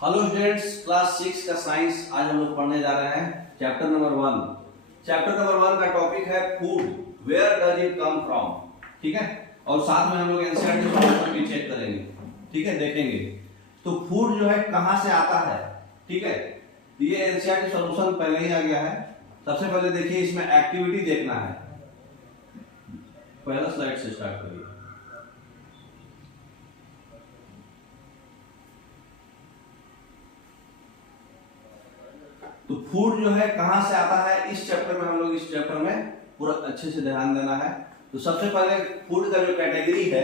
Hello students, class 6 का science आज हम लोग पढ़ने जा रहे हैं। Chapter number 1। चैप्टर नंबर 1 का टॉपिक है food, where does it come from. ठीक है, और साथ में हम लोग एनसीईआरटी सॉल्यूशन भी चेक करेंगे। ठीक है, देखेंगे तो फूड जो है कहां से आता है। ठीक है, तो ये एनसीईआरटी सॉल्यूशन पहले ही आ गया है। सबसे पहले देखिए, इसमें एक्टिविटी देखना है। पहला स्लाइड से स्टार्ट करिए। तो फूड जो है कहां से आता है, इस चैप्टर में हम लोग इस चैप्टर में पूरा अच्छे से ध्यान देना है। तो सबसे पहले फूड का जो कैटेगरी है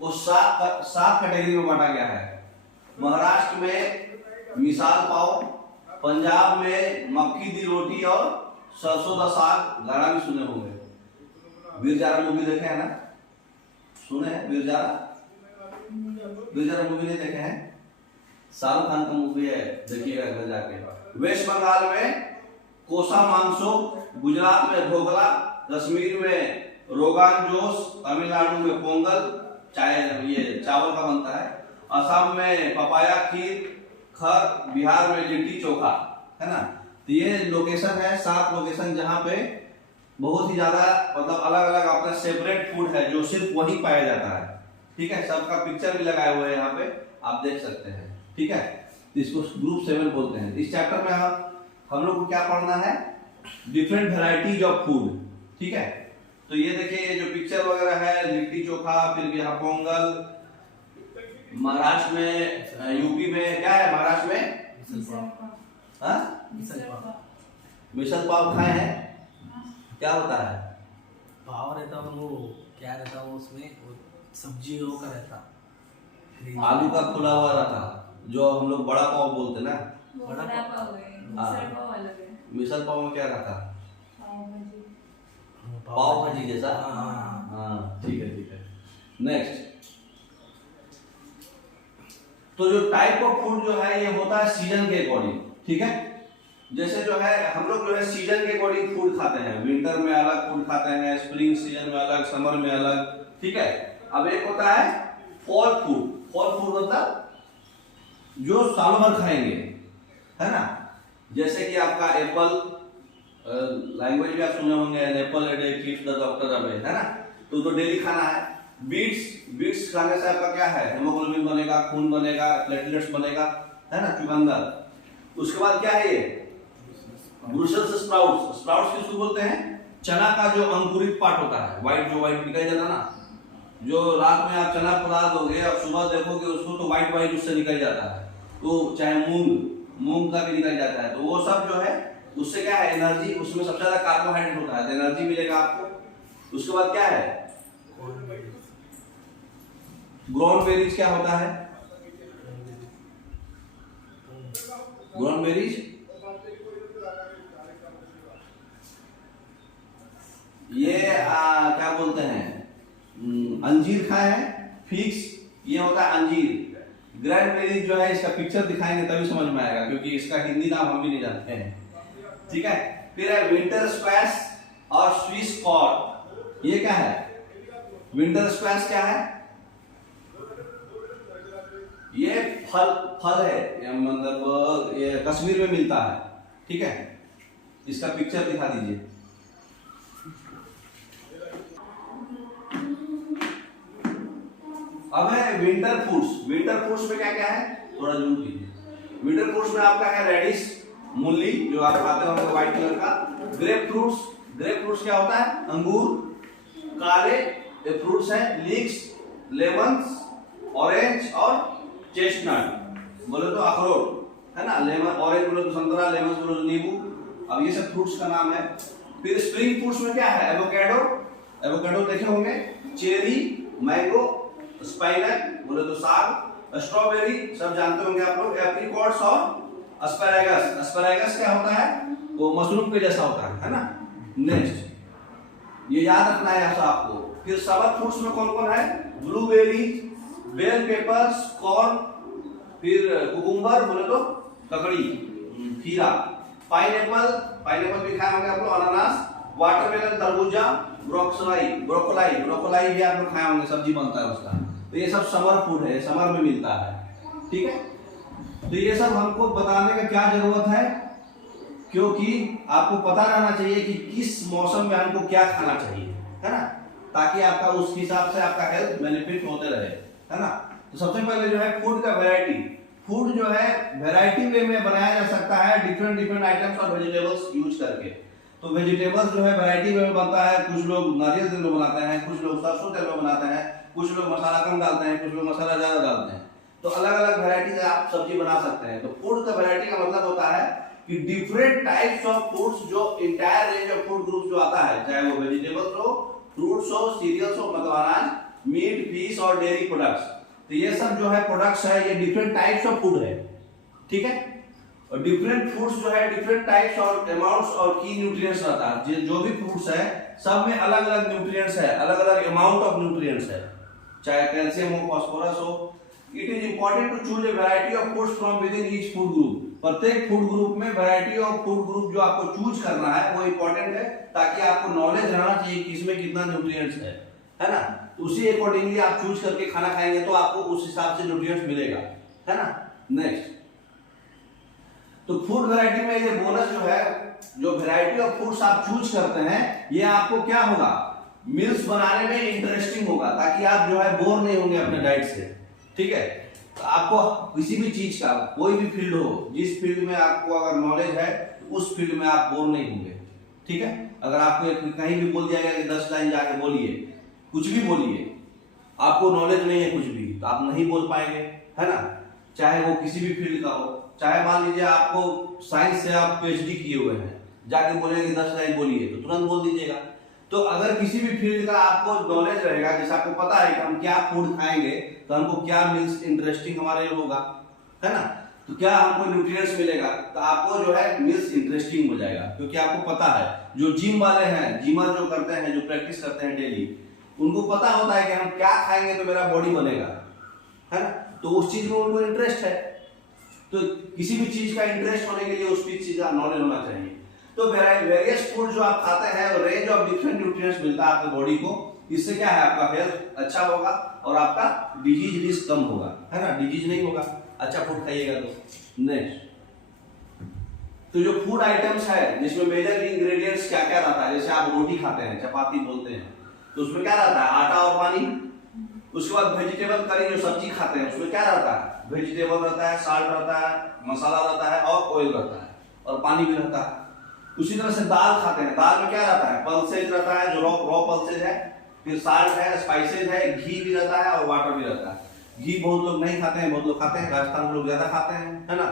वो सात कैटेगरी में बांटा गया है। महाराष्ट्र में मिसाल पाव, पंजाब में मक्की दी रोटी और सरसों का साग, गाना भी सुने होंगे। वीर जारा मूवी देखे हैं ना, सुने हैं वीर जारा? वीर जारा मूवी नहीं देखे हैं? शाहरुख खान का मूवी है, देखिएगा घर जाके। वेस्ट बंगाल में कोसा मांसो, गुजरात में ढोकला, कश्मीर में रोगान जोश, तमिलनाडु में पोंगल ये चावल का बनता है, असम में पपाया खीर, खर, बिहार में लिट्टी चोखा, है ना। तो ये लोकेशन है, 7 लोकेशन जहाँ पे बहुत ही ज्यादा मतलब अलग अलग अपना सेपरेट फूड है जो सिर्फ वही पाया जाता है। ठीक है, सबका पिक्चर भी लगाए हुए हैं यहाँ पे, आप देख सकते हैं। ठीक है, इसको ग्रुप 7 बोलते हैं। इस चैप्टर में हम लोग को क्या पढ़ना है, डिफरेंट वेराइटीज ऑफ फूड। ठीक है, तो ये देखिए, ये जो पिक्चर वगैरह है, लिट्टी चोखा, फिर यहाँ पोंगल। महाराष्ट्र में, यूपी में क्या है, महाराष्ट्र में मिसल पाव खाए हैं? क्या होता है? पाव रहता है, वो क्या रहता है उसमें, वो सब्जी वो का रहता, आलू का खुला हुआ रहता, जो हम लोग बड़ा पाव बोलते ना। बड़ा पाव है, मिसल पाव अलग है। मिसल पाव में क्या रहता? पाव भाजी जैसा। हाँ, ठीक है ठीक है। नेक्स्ट, तो जो टाइप ऑफ फूड जो है ये होता है सीजन के अकॉर्डिंग। ठीक है, जैसे जो है हम लोग जो है सीजन के अकॉर्डिंग फूड खाते हैं। विंटर में अलग फूड खाते हैं, स्प्रिंग सीजन में अलग, समर में अलग। ठीक है, अब एक होता है फॉल फूड। फॉल फूड मतलब जो सालों भर खाएंगे, है ना। जैसे कि आपका एप्पल, लैंग्वेज भी आप सुने होंगे, Apple a day keeps the doctor away, है ना। तो डेली खाना है। बीट्स खाने से आपका क्या है, हेमोग्लोबिन बनेगा, खून बनेगा, प्लेटलेट्स बनेगा, है ना, चुकंदर। उसके बाद क्या है, ये ब्रुसेल्स स्प्राउट्स। स्प्राउट्स किसको बोलते हैं? चना का जो अंकुरित पार्ट होता है, जो व्हाइट निकल जाता ना, जो रात में आप चना फुला दोगे और सुबह देखोगे उसको तो व्हाइट उससे निकल जाता है। तो चाहे मूंग का भी निकल जाता है। तो वो सब जो है उससे क्या है, एनर्जी, उसमें सबसे ज्यादा कार्बोहाइड्रेट होता है, तो एनर्जी मिलेगा आपको। उसके बाद क्या है, ग्रोन बेरीज। क्या होता है ग्रोन बेरीज? ये क्या बोलते हैं, अंजीर खाए हैं, फिक्स, ये होता है अंजीर। ग्रैनबेरीज जो है, इसका पिक्चर दिखाएंगे तभी समझ में आएगा, क्योंकि इसका हिंदी नाम हम भी नहीं जानते हैं। ठीक है, फिर है विंटर स्क्वैश और स्विस कॉर्न। ये क्या है, विंटर स्क्वैश क्या है? ये फल है, मतलब ये कश्मीर में मिलता है। ठीक है, इसका पिक्चर दिखा दीजिए। अब है विंटर फ्रूट्स। विंटर फ्रूट्स में क्या क्या है, थोड़ा जूम कीजिए। विंटर फ्रूट्स में आपका है रेडिश, मूली, जो आप खाते होंगे व्हाइट कलर का। ग्रेप फ्रूट्स क्या होता है, अंगूर। काले फ्रूट्स हैं लीक्स, लेमन्स, ऑरेंज और चेस्टनट, बोले तो अखरोट, है ना। लेमन, ऑरेंज बोले तो संतरा, लेमन बोले तो नींबू। अब ये सब फ्रूट्स का नाम है। फिर स्प्रिंग फ्रूट्स में क्या है, एवोकाडो देखे होंगे, चेरी, मैंगो, स्पाइनच बोले तो साग, स्ट्रॉबेरी सब जानते होंगे आप लोग, एप्रिकॉट्स और एस्पैरागस क्या होता है, वो मशरूम के जैसा होता है ना। नेक्स्ट, ये याद रखना है ऐसा आपको। फिर समर फ्रूट्स में कौन कौन है, ब्लूबेरी, बेल पेपर्स, कॉर्न, फिर कुकुम्बर बोले तो ककड़ी, खीरा, पाइनएप्पल भी खाए होंगे आप लोग, अनानास, वाटरमेलन, तरबूजा, ब्रोकोलाई भी आप लोग खाए होंगे, सब्जी बनता है उसका। तो ये सब समर फूड है, समर में मिलता है। ठीक है, तो ये सब हमको बताने का क्या जरूरत है, क्योंकि आपको पता रहना चाहिए कि किस मौसम में हमको क्या खाना चाहिए, है ना, ताकि आपका उस हिसाब से आपका हेल्थ बेनिफिट होते रहे, है ना। तो सबसे पहले जो है फूड का वैरायटी, फूड जो है वैरायटी वे में बनाया जा सकता है डिफरेंट आइटम्स और वेजिटेबल्स यूज करके। तो वेजिटेबल्स जो है वैरायटी वे में बनता है, कुछ लोग नारियल तेल में बनाते हैं, कुछ लोग सरसों तेल में बनाते हैं, कुछ लोग मसाला कम डालते हैं, कुछ लोग मसाला ज्यादा डालते हैं। तो अलग अलग वैरायटी से आप सब्जी बना सकते हैं। तो फूड का वैरायटी का मतलब होता है कि डिफरेंट टाइप्स ऑफ फूड्स, जो entire range of food groups जो आता है, चाहे वो वेजिटेबल्स हो, फ्रूट्स हो, सीरियल्स हो, मतलब अनाज, मीट, फिश और डेयरी प्रोडक्ट्स। तो ये सब जो है प्रोडक्ट्स है, ये डिफरेंट टाइप्स ऑफ फूड है, ठीक है। और डिफरेंट फूड्स जो है डिफरेंट टाइप्स और अमाउंट्स और की न्यूट्रिएंट्स रहता है। जो भी फ्रूट्स है सब में अलग अलग न्यूट्रिएंट्स है, अलग अलग अमाउंट ऑफ न्यूट्रिएंट्स है, चाहे कैल्शियम हो, फास्फोरस हो। It is important to choose a variety of foods from with in each food group. प्रत्येक फूड ग्रुप में वैरायटी ऑफ फूड ग्रुप जो आपको चूज करना है वो इंपॉर्टेंट है, ताकि आपको नॉलेज रहना चाहिए कि इसमें कितना न्यूट्रिएंट्स है ना। तो उसी अकॉर्डिंगली आप चूज करके खाना खाएंगे तो आपको उस हिसाब से न्यूट्रिएंट्स मिलेगा, है ना। नेक्स्ट, तो फूड वैरायटी में ये बोनस जो है, जो वैरायटी ऑफ फूड्स आप चूज करते हैं, ये आपको क्या होगा, मील्स बनाने में इंटरेस्टिंग होगा, ताकि आप जो है बोर नहीं होंगे अपने डाइट से, ठीक है। तो आपको किसी भी चीज का, कोई भी फील्ड हो, जिस फील्ड में आपको अगर नॉलेज है उस फील्ड में आप बोर नहीं होंगे, ठीक है। अगर आपको कहीं भी बोल दिया गया कि 10 लाइन जाके बोलिए, कुछ भी बोलिए, आपको नॉलेज नहीं है कुछ भी, तो आप नहीं बोल पाएंगे, है ना। चाहे वो किसी भी फील्ड का हो, चाहे मान लीजिए आपको साइंस से आप PhD किए हुए हैं, जाके बोलेंगे 10 लाइन बोलिए तो तुरंत बोल दीजिएगा। तो अगर किसी भी फील्ड का आपको नॉलेज रहेगा, जैसे आपको पता है कि हम क्या फूड खाएंगे तो हमको क्या मील्स इंटरेस्टिंग हमारे लिए होगा, है ना, तो क्या हमको न्यूट्रिएंट्स मिलेगा, तो आपको जो है मील्स इंटरेस्टिंग हो जाएगा। क्योंकि आपको पता है, जो जिम वाले हैं, जिमर जो करते हैं, जो प्रैक्टिस करते हैं डेली, उनको पता होता है कि हम क्या खाएंगे तो मेरा बॉडी बनेगा, है ना। तो उस चीज में उनको इंटरेस्ट है। तो किसी भी चीज का इंटरेस्ट होने के लिए उस चीज का नॉलेज होना चाहिए। तो वेरियस फूड जो आप खाते हैं, रेंज ऑफ डिफरेंट न्यूट्रिएंट्स मिलता है आपके बॉडी को। इससे क्या है, आपका हेल्थ अच्छा होगा और आपका डिजीज रिस्क कम होगा, है ना, डिजीज नहीं होगा, अच्छा फूड खाइएगा तो। नेक्स्ट, तो जो फूड आइटम्स है जिसमें मेजर इंग्रेडिएंट्स क्या क्या रहता है, जैसे आप रोटी खाते हैं, चपाती बोलते हैं, तो उसमें क्या रहता है, आटा और पानी। उसके बाद वेजिटेबल करी जो सब्जी खाते हैं, उसमें क्या रहता है, वेजिटेबल रहता है, साल्ट रहता है, मसाला रहता है और ऑयल रहता है और पानी भी रहता है। उसी तरह से दाल खाते हैं, दाल में क्या रहता है, पल्सेज रहता है, जो रॉ पल्सेज है, फिर साल्ट है, स्पाइसेज है, घी भी रहता है और वाटर भी रहता है। घी बहुत लोग नहीं खाते हैं, बहुत लोग खाते हैं, राजस्थान में लोग ज्यादा खाते हैं, है ना।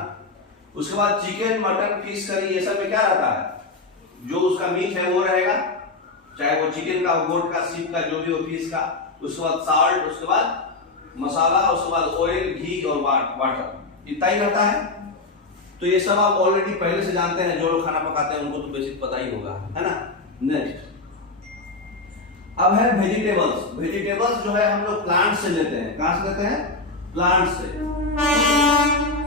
उसके बाद चिकन, मटन, फिश करी, ये सब में क्या रहता है, जो उसका मीट है वो रहेगा, चाहे वो चिकन का, गोट का, सीप का, जो भी हो, फिश का। उसके बाद साल्ट, उसके बाद मसाला, उसके बाद ऑयल, घी और वाटर, इतना ही रहता है। तो ये सब आप ऑलरेडी पहले से जानते हैं, जो लोग खाना पकाते हैं उनको तो बेसिक पता ही होगा, है ना। नेक्स्ट, अब है वेजिटेबल्स। वेजिटेबल्स जो है हम लोग प्लांट से लेते हैं। कहां से लेते हैं, प्लांट से।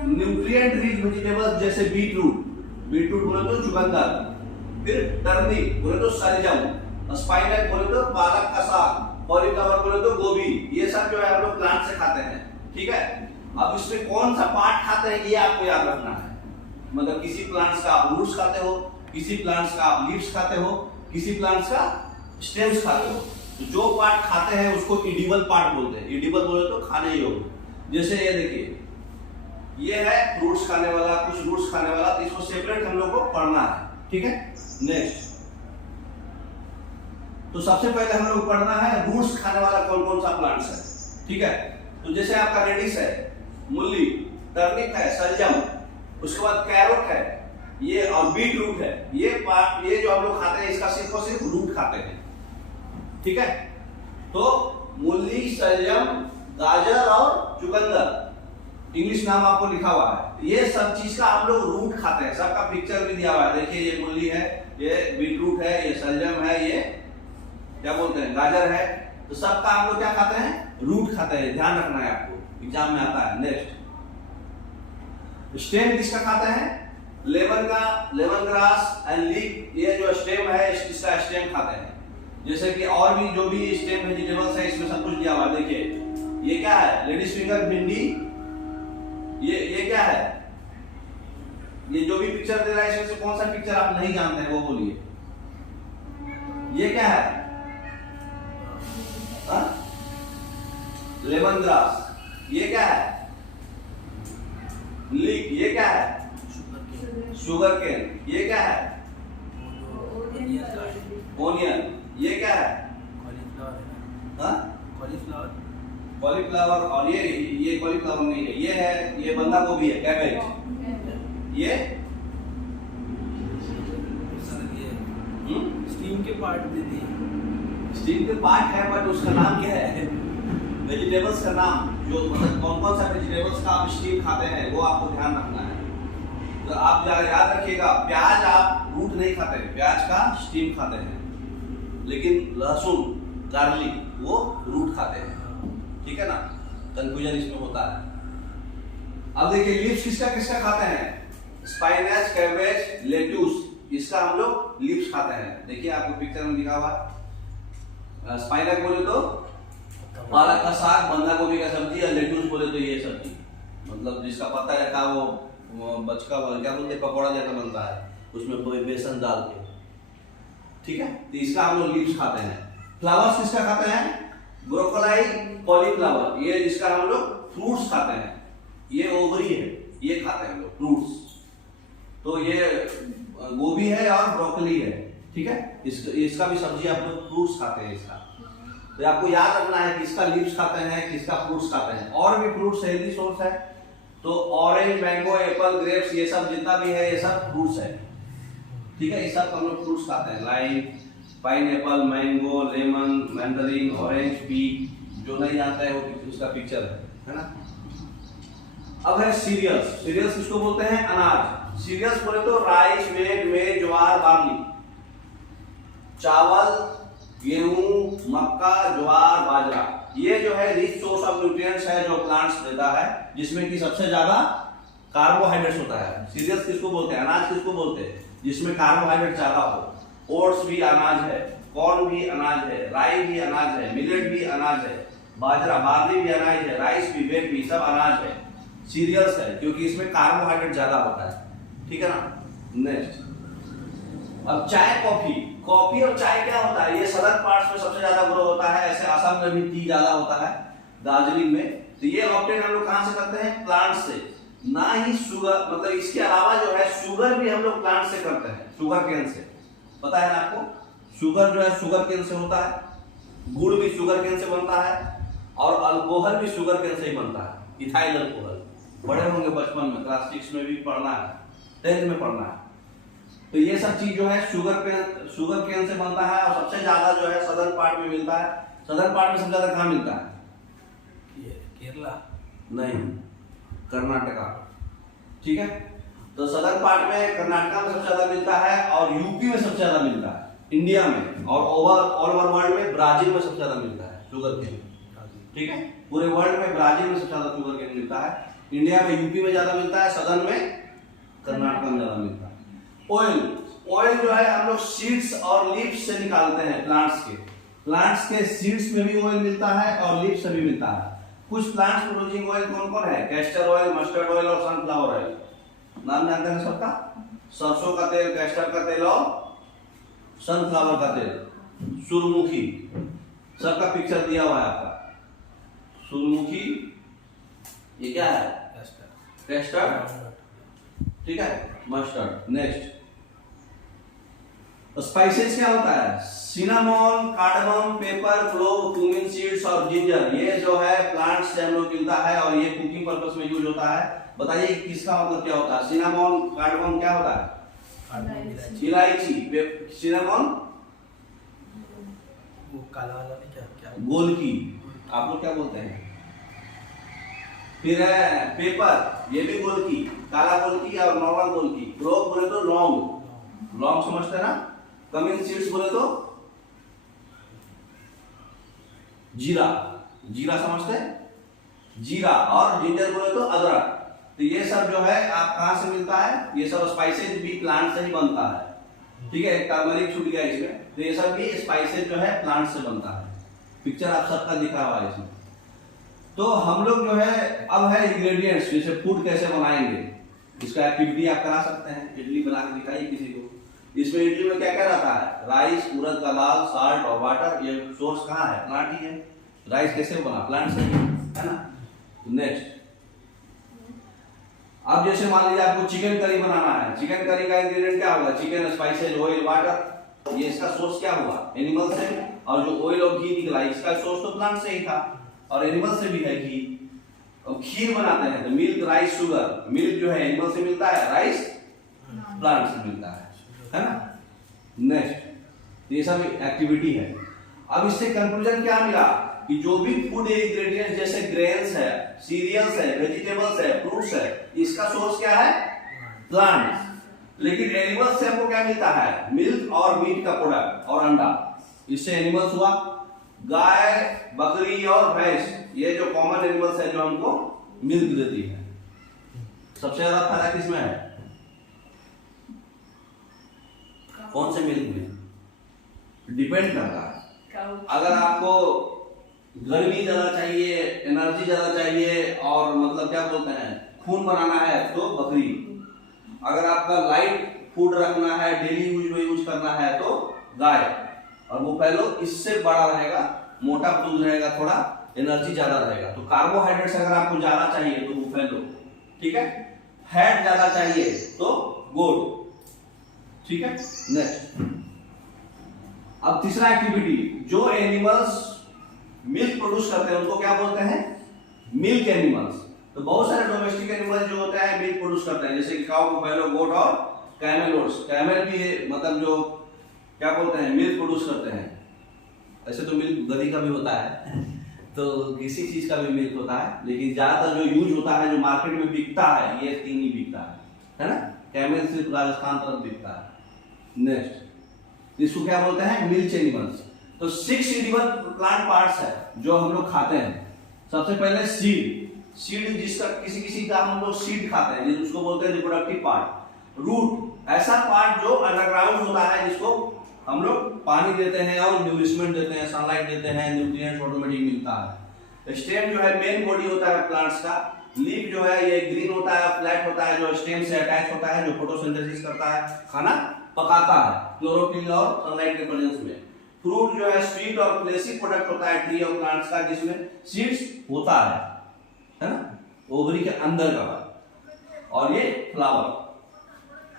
न्यूट्रिएंट रिच वेजिटेबल्स जैसे बीटरूट, बीटरूट बोले तो चुकंदर, फिर टर्निप बोले तो सलजम, स्पाइनच बोले तो पालक का साग, कॉलीफ्लावर बोले तो गोभी, ये सब जो है हम लोग प्लांट से खाते हैं, ठीक है। अब इसमें कौन सा पार्ट खाते हैं ये आपको याद रखना है। मतलब किसी प्लांट्स का आप रूट्स खाते हो, किसी प्लांट्स का आप लीव्स खाते हो, किसी प्लांट्स का स्टेम्स खाते हो। तो जो पार्ट खाते हैं उसको एडिबल पार्ट बोलते हैं। एडिबल बोले तो खाने योग्य। जैसे ये देखिए, ये है फ्रूट्स खाने वाला, कुछ रूट्स खाने वाला, तो इसको सेपरेट हम लोग को पढ़ना है, ठीक है। नेक्स्ट, तो सबसे पहले हम लोग पढ़ना है रूट्स खाने वाला कौन कौन सा प्लांट्स है, ठीक है। तो जैसे आपका रेडिश है, मूली, टर्निप है, सलजम, उसके बाद कैरोट है, ये और बीट रूट है। ये पार्ट, ये जो हम लोग खाते हैं, इसका सिर्फ और सिर्फ रूट खाते हैं, ठीक है। तो मूली, सलजम, गाजर और चुकंदर, इंग्लिश नाम आपको लिखा हुआ है, ये सब चीज का हम लोग रूट खाते हैं। सबका पिक्चर भी दिया हुआ है, देखिए ये मूली है, ये बीट रूट है, ये सलजम है, ये क्या बोलते हैं, गाजर है। तो सबका हम लोग क्या खाते हैं, रूट खाते हैं। ध्यान रखना है, आपको एग्जाम में आता है। नेक्स्ट, स्टेम किसका खाते हैं, लेमन का, लेमन ग्रास एंड लीफ, ये जो स्टेम है इसका स्टेम खाते हैं। जैसे कि और भी जो भी स्टेम वेजिटेबल्स है, इसमें सब कुछ दिया हुआ है। देखिए ये क्या है, लेडीज फिंगर भिंडी, ये क्या है? ये जो भी पिक्चर दे रहा है इसमें से कौन सा पिक्चर आप नहीं जानते हैं वो बोलिए। ये क्या है? Lemon grass. ये क्या है? लीक। ये क्या है? Sugar cane. ये क्या है? ओनियन। ये क्या है? कॉलीफ्लावर। और ये कॉलीफ्लावर नहीं है, ये है, ये बंदा गोभी है, कैबेज। ये स्टीम के पार्ट दे दिए। स्टीम के पार्ट है, बट उसका नाम क्या है? वेजिटेबल्स का नाम, जो मतलब कौन कौन सा वेजिटेबल्स का आप स्टीम खाते हैं वो आपको ध्यान रखना है। तो आप याद रखिएगा, प्याज आप रूट नहीं खाते, प्याज का स्टीम खाते हैं, लेकिन लहसुन, गार्लिक वो रूट खाते हैं। ठीक है ना? कंफ्यूजन इसमें होता है। अब देखिए लीव्स किसका किसका खाते हैं? स्पाइनच, कैबेज, लेट्यूस, इसका हम लोग लीव्स खाते हैं। देखिए आपको पिक्चर में दिखा हुआ है। स्पाइनच बोले तो पालक का साग, बंधा गोभी का सब्जी, और लेट्यूस बोले तो ये सब्जी, मतलब जिसका पत्ता रहता है वो बचका क्या बोलते हैं, पकौड़ा जैसा बनता है, उसमें बेसन डाल के। ठीक है, तो इसका हम लोग लीव्स खाते हैं। फ्लावर्स किसका खाते हैं? ब्रोकोली, कॉलीफ्लावर, ये इसका हम लोग फ्रूट्स खाते हैं। ये ओवरी है, ये खाते हैं हम लोग फ्रूट्स। तो ये गोभी है और ब्रोकोली है। ठीक है, इसका भी सब्जी आप लोग फ्रूट्स खाते हैं इसका। तो आपको याद रखना है किसका लीव्स खाते हैं, किसका फ्रूट्स खाते हैं। और भी फ्रूट्स हेल्दी सोर्स है, तो ऑरेंज, मैंगो, एप्पल, ग्रेप्स, ये सब जितना भी है ये सब फ्रूट्स है। ठीक है, ये सब हम लोग फ्रूट्स खाते हैं। Lime, pineapple, mango, lemon, mandarin, orange, peach. जो नहीं जानता है वो उसका पिक्चर है ना? अब है सीरियल्स। सीरियल्स किसको बोलते हैं? अनाज। सीरियल्स बोले तो राइस, व्हीट, मेज, ज्वार, बार्ली, चावल, गेहूं, मक्का, ज्वार, बाजरा। ये जो है रिच सोर्स ऑफ न्यूट्रिएंट्स है जो प्लांट्स देता है, जिसमें कि सबसे ज्यादा कार्बोहाइड्रेट्स होता है। सीरियल्स किसको बोलते हैं? अनाज किसको बोलते हैं? जिसमें कार्बोहाइड्रेट ज्यादा हो। ओट्स भी अनाज है, कॉर्न भी अनाज है, राई भी अनाज है, मिलेट भी अनाज है, बाजरा, बार्ली भी अनाज है, राइस भी, व्हीट भी, सब अनाज है, सीरियल्स है, क्योंकि इसमें कार्बोहाइड्रेट ज्यादा होता है। ठीक है ना? नेक्स्ट, अब चाय, कॉफी। कॉफी और चाय क्या होता है? ये सदर्न पार्ट्स में सबसे ज्यादा ग्रो होता है। ऐसे असम में भी टी ज्यादा होता है, दार्जिलिंग में। तो ये ऑब्टेन हम लोग कहां से करते हैं? प्लांट से। ना ही शुगर, मतलब इसके अलावा जो है शुगर भी हम लोग प्लांट से करते हैं, शुगर केन से। पता है ना आपको? शुगर जो है शुगर केन से होता है, गुड़ भी शुगर केन से बनता है, और अल्कोहल भी शुगर केन से ही बनता है, इथाइल अल्कोहल। बड़े होंगे बचपन में, क्लास 6 में भी पढ़ना है, 10th में पढ़ना है। तो ये सब चीज जो है शुगर केन से बनता है, और सबसे ज्यादा जो है सदर्न पार्ट में मिलता है। सदर्न पार्ट में सबसे ज्यादा कहाँ मिलता है? केरला नहीं, कर्नाटका। ठीक है, तो सदर्न पार्ट में कर्नाटका में सबसे ज्यादा मिलता है, और यूपी में सबसे ज्यादा मिलता है, इंडिया में, और ऑल ओवर वर्ल्ड में ब्राजील में सबसे ज्यादा मिलता है शुगर केन। ठीक है, पूरे वर्ल्ड में ब्राजील में सबसे ज्यादा शुगर केन मिलता है। इंडिया में यूपी में ज्यादा मिलता है, सदर्न में कर्नाटका में ज्यादा मिलता है। ऑयल जो है हम लोग सीड्स और लीव्स से निकालते हैं प्लांट्स के सीड्स में भी ऑयल मिलता है और लीव्स से भी मिलता है। कुछ प्लांट्स प्रोड्यूसिंग ऑयल कौन कौन है? कैस्टर ऑयल, मस्टर्ड ऑयल और सनफ्लावर ऑयल। नाम जानते हैं सबका? सरसों का तेल, कैस्टर का तेल और सनफ्लावर का तेल, सूरजमुखी, सबका पिक्चर दिया हुआ है आपका। सूरजमुखी, ये क्या है? कैस्टर। ठीक है, मस्टर्ड। नेक्स्ट, स्पाइसेस क्या होता है? Cinnamon, cardamom, pepper, clove, cumin seeds और जिंजर। ये जो है प्लांट्स से हम लोग मिलता है, और ये कुकिंग पर्पस में यूज होता है। बताइए किसका मतलब क्या होता है? सिनामोन, कार्डमम क्या होता है? इलायची। सिनामोन वो काला वाला नहीं, क्या गोलकी, आप लोग क्या बोलते हैं? फिर है पेपर, ये भी गोलकी, काला गोलकी और नॉर्मल गोलकी। क्लोव बोले तो लौंग, लौंग समझते हैं ना? कमिंग सीड्स बोले तो जीरा, जीरा समझते हैं? जीरा। और जिंजर बोले तो अदरक। तो ये सब जो है आप कहां से मिलता है? ये सब स्पाइसेस भी प्लांट से ही बनता है। ठीक है, टर्मरिक छूट गया इसमें। तो ये सब भी स्पाइसेस जो है प्लांट से बनता है। पिक्चर आप सबका दिखा हुआ है इसमें। तो हम लोग जो है अब है इंग्रेडिएंट्स, जैसे फूड कैसे बनाएंगे, इसका एक्टिविटी आप करा सकते हैं। इडली बना के दिखाइए किसी को। इसमें इडली में क्या क्या रहता है? राइस, उड़द का दाल, साल्ट और वाटर। ये सोर्स कहाँ है? प्लांट ही है। राइस कैसे बना? प्लांट से ही, है ना। नेक्स्ट, अब जैसे मान लीजिए आपको चिकन करी बनाना है। चिकन करी का इंग्रेडिएंट क्या होगा? Chicken, spices, oil, water. ये इसका सोर्स क्या हुआ? एनिमल से। और जो ऑयल और घी निकला इसका सोर्स तो प्लांट से ही था, और एनिमल से भी है घी। अब खीर बनाते हैं तो मिल्क, राइस, शुगर। मिल्क जो है एनिमल से मिलता है, राइस प्लांट से मिलता है ना। नेक्स्ट, ये सब एक्टिविटी है। अब इससे कंक्लूजन क्या मिला कि जो भी फूड इंग्रेडिएंट्स जैसे ग्रेन्स है, सीरियल्स है, वेजिटेबल्स है, फ्रूट्स है, इसका सोर्स क्या है? प्लांट। लेकिन एनिमल्स से हमको क्या मिलता है? मिल्क और मीट का प्रोडक्ट और अंडा। इससे एनिमल्स हुआ गाय, बकरी और भैंस। ये जो कॉमन एनिमल्स है जो हमको मिल्क देती है। सबसे ज्यादा फायदा किसमें है? कौन से मिल्क में? डिपेंड करता है। अगर आपको गर्मी ज्यादा चाहिए, एनर्जी ज्यादा चाहिए, और मतलब क्या बोलते हैं, खून बनाना है, तो बकरी। अगर आपका लाइट फूड रखना है, डेली यूज में यूज करना है, तो गाय। और वो पहले इससे बड़ा रहेगा, मोटा दूध रहेगा, थोड़ा एनर्जी ज्यादा रहेगा। तो कार्बोहाइड्रेट्स अगर आपको ज्यादा चाहिए तो वो फैलो, ठीक है। फैट ज्यादा चाहिए तो गोट, ठीक है। नेक्स्ट, अब तीसरा एक्टिविटी, जो एनिमल्स मिल्क प्रोड्यूस करते हैं उनको क्या बोलते हैं? Milk animals. तो बहुत सारे डोमेस्टिक एनिमल्स जो होते हैं मिल्क प्रोड्यूस करते हैं, जैसे काऊ, बफेलो, गोट और कैमल ओट्स। कैमल भी मतलब जो क्या बोलते हैं, मिल्क प्रोड्यूस करते हैं। ऐसे तो मिल्क गधी का भी होता है तो किसी चीज का भी मिल्क होता है, लेकिन ज्यादातर जो यूज होता है, जो मार्केट में बिकता है, ये तीन ही बिकता है ना। कैमल सिर्फ राजस्थान तरफ बिकता है। नेक्स्ट, इसको क्या बोलते हैं? Milk animals. तो 6 एडिबल प्लांट पार्ट्स है जो हम लोग खाते हैं। सबसे पहले सीड। सीड जिसका किसी का हम लोग सीड खाते हैं, उसको बोलते हैं रिप्रोडक्टिव पार्ट। रूट, ऐसा पार्ट जो अंडरग्राउंड होता है, जिसको हम लोग पानी देते हैं और न्यूट्रिशमेंट देते हैं, सनलाइट देते हैं, न्यूट्रिएंट्स ऑटोमेटिक मिलता है। स्टेम जो है मेन बॉडी होता है प्लांट्स का। लीफ जो है ये ग्रीन होता है, फ्लैट होता है, जो स्टेम से अटैच होता है, जो फोटोसिंथेसिस करता है, खाना पकाता है क्लोरोफिल और सनलाइट के प्रेजेंस में। फ्रूट जो है स्वीट और फ्लेशी प्रोडक्ट होता है ट्री और प्लांट्स का, जिसमें सीड्स होता है ना, ओवरी के अंदर का। और ये फ्लावर।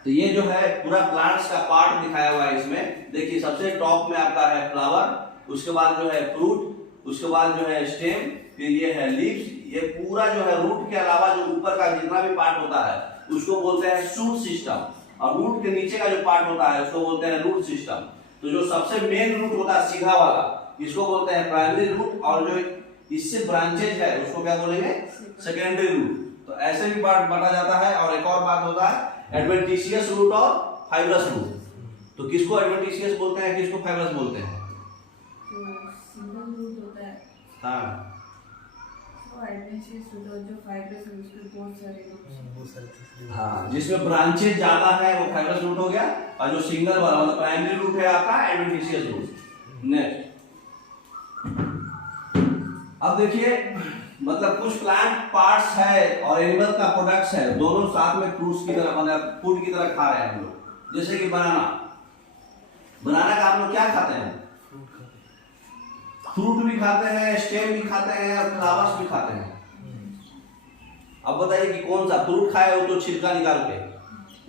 तो ये जो है पूरा प्लांट्स का पार्ट दिखाया हुआ है इसमें। देखिए सबसे टॉप में आपका है फ्लावर, उसके बाद जो है फ्रूट, उसके बाद जो है स्टेम, फिर ये है लीव्स। ये पूरा जो है रूट के अलावा जो ऊपर का जितना भी पार्ट होता है उसको बोलते हैं शूट सिस्टम, और रूट के नीचे का जो पार्ट होता है उसको बोलते हैं रूट सिस्टम। तो जो सबसे मेन रूट होता है सीधा वाला, इसको बोलते हैं प्राइमरी रूट, और जो इससे ब्रांचेज है उसको क्या बोलेंगे? Secondary root. तो ऐसे भी पार्ट बांटा जाता है। और एक और बात होता है एडवेंटिशियस रूट और फाइब्रस रूट। तो किसको एडवेंटिशियस बोलते हैं, किसको फाइब्रस बोलते हैं? जो सिंगल रूट होता है, हाँ, वो एडवेंटिशियस रूट, और जो फाइब्रस है उसके बहुत सारे। हाँ, जिसमें ब्रांचेज ज्यादा है वो फाइब्रस रूट हो गया, और जो सिंगल वाला मतलब प्राइमरी रूट है आपका एडवेंटिशियस रूट। नेक्स्ट, अब देखिए मतलब कुछ प्लांट पार्ट्स है और एनिमल का प्रोडक्ट्स है, दोनों साथ में फ्रूट्स की तरह मतलब फूड की तरह खा रहे हैं हम लोग। जैसे कि बनाना। बनाना का हम लोग क्या खाते हैं? फ्रूट भी खाते हैं, स्टेम भी खाते हैं, और फ्लावर्स भी खाते हैं। अब बताइए कि कौन सा फ्रूट खाए? वो तो छिलका निकाल के,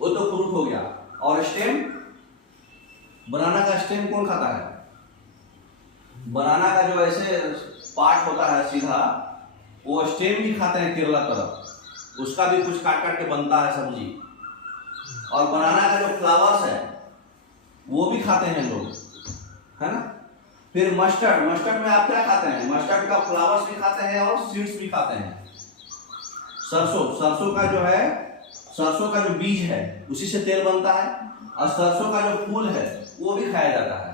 वो तो फ्रूट हो गया। और स्टेम, बनाना का स्टेम कौन खाता है? बनाना का जो ऐसे पार्ट होता है सीधा, वो स्टेम भी खाते हैं केरला तरफ, उसका भी कुछ काट काट के बनता है सब्जी। और बनाना का जो फ्लावर्स है वो भी खाते हैं लोग, है ना। फिर मस्टर्ड, मस्टर्ड में आप क्या खाते हैं? मस्टर्ड का फ्लावर्स भी खाते हैं और सीड्स भी खाते हैं। सरसों, सरसों का जो है, सरसों का जो बीज है उसी से तेल बनता है, और सरसों का जो फूल है वो भी खाया जाता है,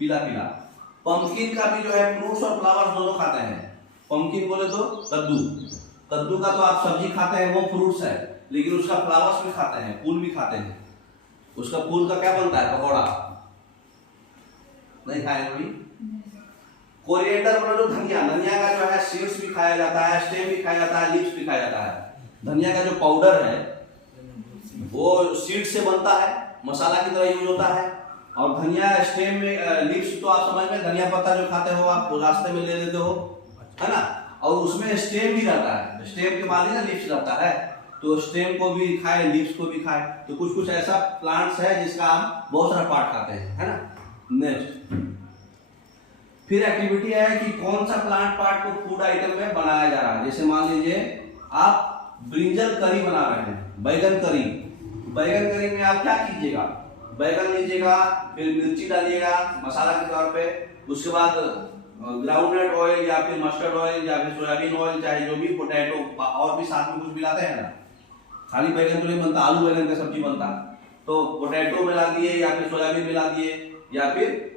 पीला पीला। पंपकिन का भी जो है फ्रूट्स और फ्लावर्स दोनों खाते हैं। पंपकिन बोले तो कद्दू, कद्दू का तो आप सब्जी खाते हैं, वो फ्रूट्स है, लेकिन उसका फ्लावर्स भी खाते हैं, फूल भी खाते हैं। उसका फूल का क्या बनता है? पकौड़ा। नहीं खाए कभी? कोरिएंडर बोले तो धनिया, धनिया का जो है सीड्स भी खाया जाता है, स्टेम भी खाया जाता है, लीव्स भी खाया जाता है। धनिया का जो पाउडर है वो सीड से बनता है, मसाला की तरह यूज होता है। और धनिया स्टेम में लीव्स तो आप समझ में, धनिया पत्ता जो खाते हो आप रास्ते में ले लेते हो, है ना, और उसमें स्टेम भी रहता है, स्टेम के बाद ही ना लीव्स रहता है, तो स्टेम को भी खाए, लीव्स को भी खाए। तो कुछ कुछ ऐसा प्लांट्स है जिसका हम बहुत सारा पार्ट खाते हैं, है ना। नेक्स्ट फिर एक्टिविटी है कि कौन सा प्लांट पार्ट को फूड आइटम में बनाया जा रहा है। जैसे मान लीजिए आप ब्रिंजल करी बना रहे हैं, बैगन करी। बैगन करी में आप क्या कीजिएगा, बैगन लीजिएगा, फिर मिर्ची डालिएगा मसाला के तौर पे, उसके बाद ग्राउंडनट ऑयल या फिर मस्टर्ड ऑयल या फिर सोयाबीन ऑयल, चाहे जो भी, पोटैटो और भी साथ में कुछ मिलाते हैं ना, खाली बैगन तो नहीं बनता, आलू बैगन का सब्जी बनता, तो पोटैटो मिला दिए या फिर सोयाबीन मिला दिए, या फिर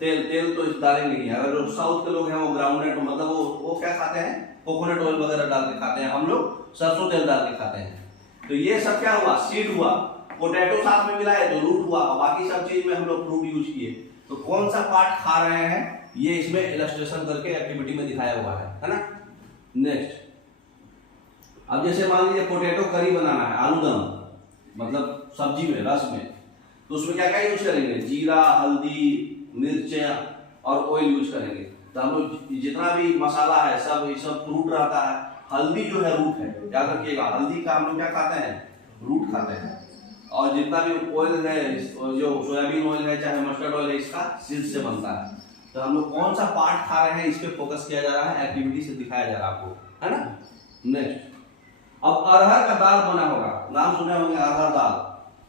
तेल तो डालेंगे ही। अगर जो साउथ के लोग हैं वो ग्राउंडनट, मतलब वो क्या खाते हैं, कोकोनट ऑयल वगैरह डाल के खाते हैं, हम लोग सरसों तेल डाल के खाते हैं। तो ये सब क्या हुआ, सीड हुआ, पोटैटो साथ में मिलाए तो रूट हुआ, और बाकी सब चीज में हम लोग फ्रूट यूज किए। तो कौन सा पार्ट खा रहे हैं ये इसमें इलस्ट्रेशन करके एक्टिविटी में दिखाया हुआ है ना। नेक्स्ट अब जैसे मान लीजिए पोटैटो करी बनाना है, आलू दम, मतलब सब्जी में, रस में, तो उसमें क्या क्या यूज करेंगे, जीरा, हल्दी, मिर्च और ऑयल यूज करेंगे। तो हम लोग जितना भी मसाला है सब रूट रहता है। हल्दी जो है रूट है, याद रखिएगा, हल्दी का हम लोग क्या खाते हैं, रूट खाते हैं। और जितना भी ऑयल है, जो सोयाबीन ऑयल है चाहे मस्टर्ड ऑयल है, इसका सीड से बनता है। तो हम लोग कौन सा पार्ट खा रहे हैं इस पे फोकस किया जा रहा है, एक्टिविटी से दिखाया जा रहा है आपको, है ना। नेक्स्ट अब अरहर का दाल बना होगा, नाम सुने होंगे अरहर दाल।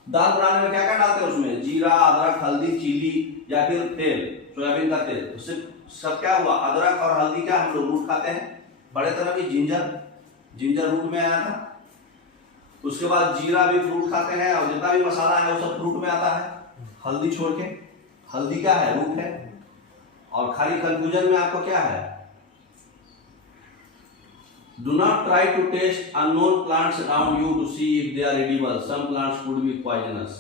दाल बनाने में क्या क्या डालते हैं उसमें, जीरा, अदरक, हल्दी, चीनी या फिर तेल, सोयाबीन का तेल। उससे सब क्या हुआ, अदरक और हल्दी का हम लोग रूट खाते हैं। बड़े तरह भी जिंजर रूट में आया था। उसके बाद जीरा भी फ्रूट खाते हैं, और जितना भी मसाला है वो सब फ्रूट में आता है, हल्दी छोड़ के। हल्दी क्या है, रूट है। और खाली कंफ्यूजन में आपको क्या है, do not try to taste unknown plants around you to see if they are edible. Some plants could be poisonous.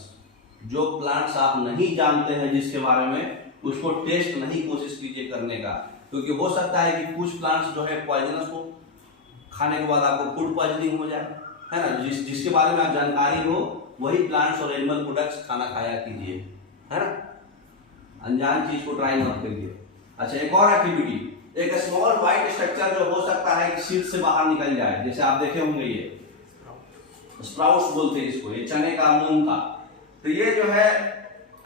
जो प्लांट्स आप नहीं जानते हैं जिसके बारे में, उसको टेस्ट नहीं कोशिश कीजिए करने का, क्योंकि हो सकता है कि कुछ प्लांट्स जो है पॉइजनस हो, खाने के बाद आपको फूड पॉइजनिंग हो जाए, है ना। जिसके बारे में आप जानकारी हो वही प्लांट्स और एनिमल प्रोडक्ट्स खाना खाया कीजिए, है ना, अनजान चीज को ट्राई मत करिए। अच्छा, एक और एक्टिविटी, एक स्मॉल व्हाइट स्ट्रक्चर जो हो सकता है कि सीड से बाहर निकल जाए, जैसे आप देखे होंगे ये स्प्राउट्स बोलते हैं इसको, ये चने का, मूंग का। तो ये जो है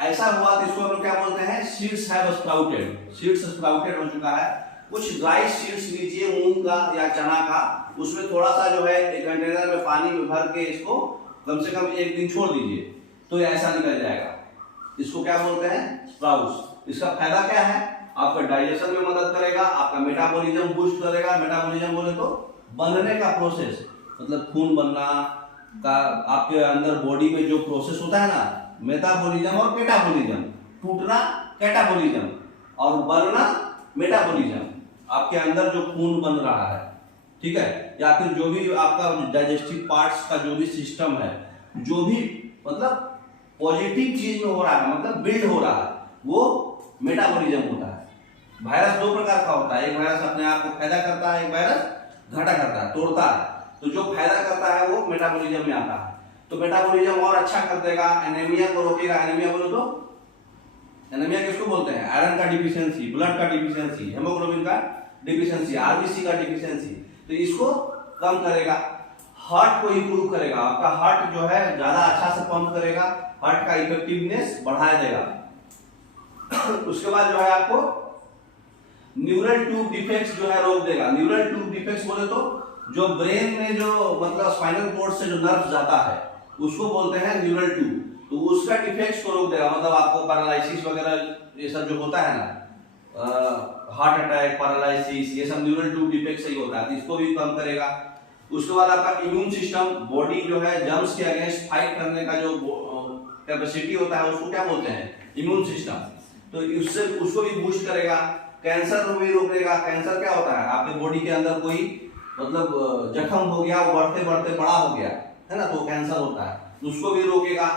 ऐसा हुआ तो इसको हम लोग क्या बोलते हैं, seeds have sprouted, seeds sprouted हो चुका है। कुछ ड्राई सीड्स लीजिए मूंग का या चना का, उसमें थोड़ा सा जो है एक कंटेनर में पानी में भर के इसको कम से कम 1 दिन छोड़ दीजिए, तो ऐसा निकल जाएगा। इसको क्या बोलते हैं, स्प्राउट्स। इसका फायदा क्या है, आपका डाइजेशन में मदद करेगा, आपका मेटाबॉलिज्म बूस्ट करेगा। मेटाबॉलिज्म बोले तो बनने का प्रोसेस, मतलब खून बनना का, आपके अंदर बॉडी में जो प्रोसेस होता है ना, मेटाबॉलिज्म और कैटाबॉलिज्म, टूटना कैटाबॉलिज्म और बनना मेटाबॉलिज्म, आपके अंदर जो खून बन रहा है, ठीक है, या फिर जो भी आपका डाइजेस्टिव पार्ट्स का जो भी सिस्टम है, जो भी मतलब पॉजिटिव चीज में हो रहा है, मतलब बिल्ड हो रहा है, वो मेटाबॉलिज्म होता है। वायरस 2 प्रकार का होता है, एक वायरस अपने आप को फायदा करता है, एक वायरस घाटा करता है, तोड़ता है। तो जो फायदा करता है वो मेटाबॉलिज्म में आता है, तो मेटाबॉलिज्म और अच्छा कर देगा, एनीमिया को रोकेगा। एनीमिया बोलो तो, एनीमिया किसको बोलते हैं, आयरन का डिफिशियंसी, ब्लड का डिफिशियंसी, हेमोग्लोबिन का डिफिशियंसी, आरबीसी का डिफिशियंसी, तो इसको कम करेगा। हार्ट को इंप्रूव करेगा, आपका हार्ट जो है ज्यादा अच्छा से पंप करेगा, हार्ट का इफेक्टिवनेस बढ़ा देगा। उसके बाद जो है आपको न्यूरल ट्यूब डिफेक्ट्स जो है रोक देगा। न्यूरल ट्यूब डिफेक्ट्स बोले तो जो ब्रेन में जो मतलब स्पाइनल कोर्ड से जो नर्व जाता है उसको बोलते हैं न्यूरल ट्यूब, तो उसका डिफेक्ट्स को रोक देगा। मतलब आपको पैरालिसिस वगैरह ये सब जो होता है ना, हार्ट अटैक, पैरालिसिस, ये सब न्यूरल ट्यूब डिफेक्ट से ही होता है, तो इसको भी कम करेगा। उसके बाद आपका इम्यून सिस्टम, बॉडी जो है जर्म्स के अगेंस्ट फाइट करने का जो कैपेसिटी होता है उसको क्या बोलते हैं, इम्यून सिस्टम, तो उससे उसको भी बूस्ट करेगा। कैंसर को भी रोकेगा। कैंसर क्या होता है, आपके बॉडी के अंदर कोई मतलब जख्म हो गया, वो बढ़ते बढ़ते बड़ा हो गया है ना, तो कैंसर होता है, उसको भी रोकेगा।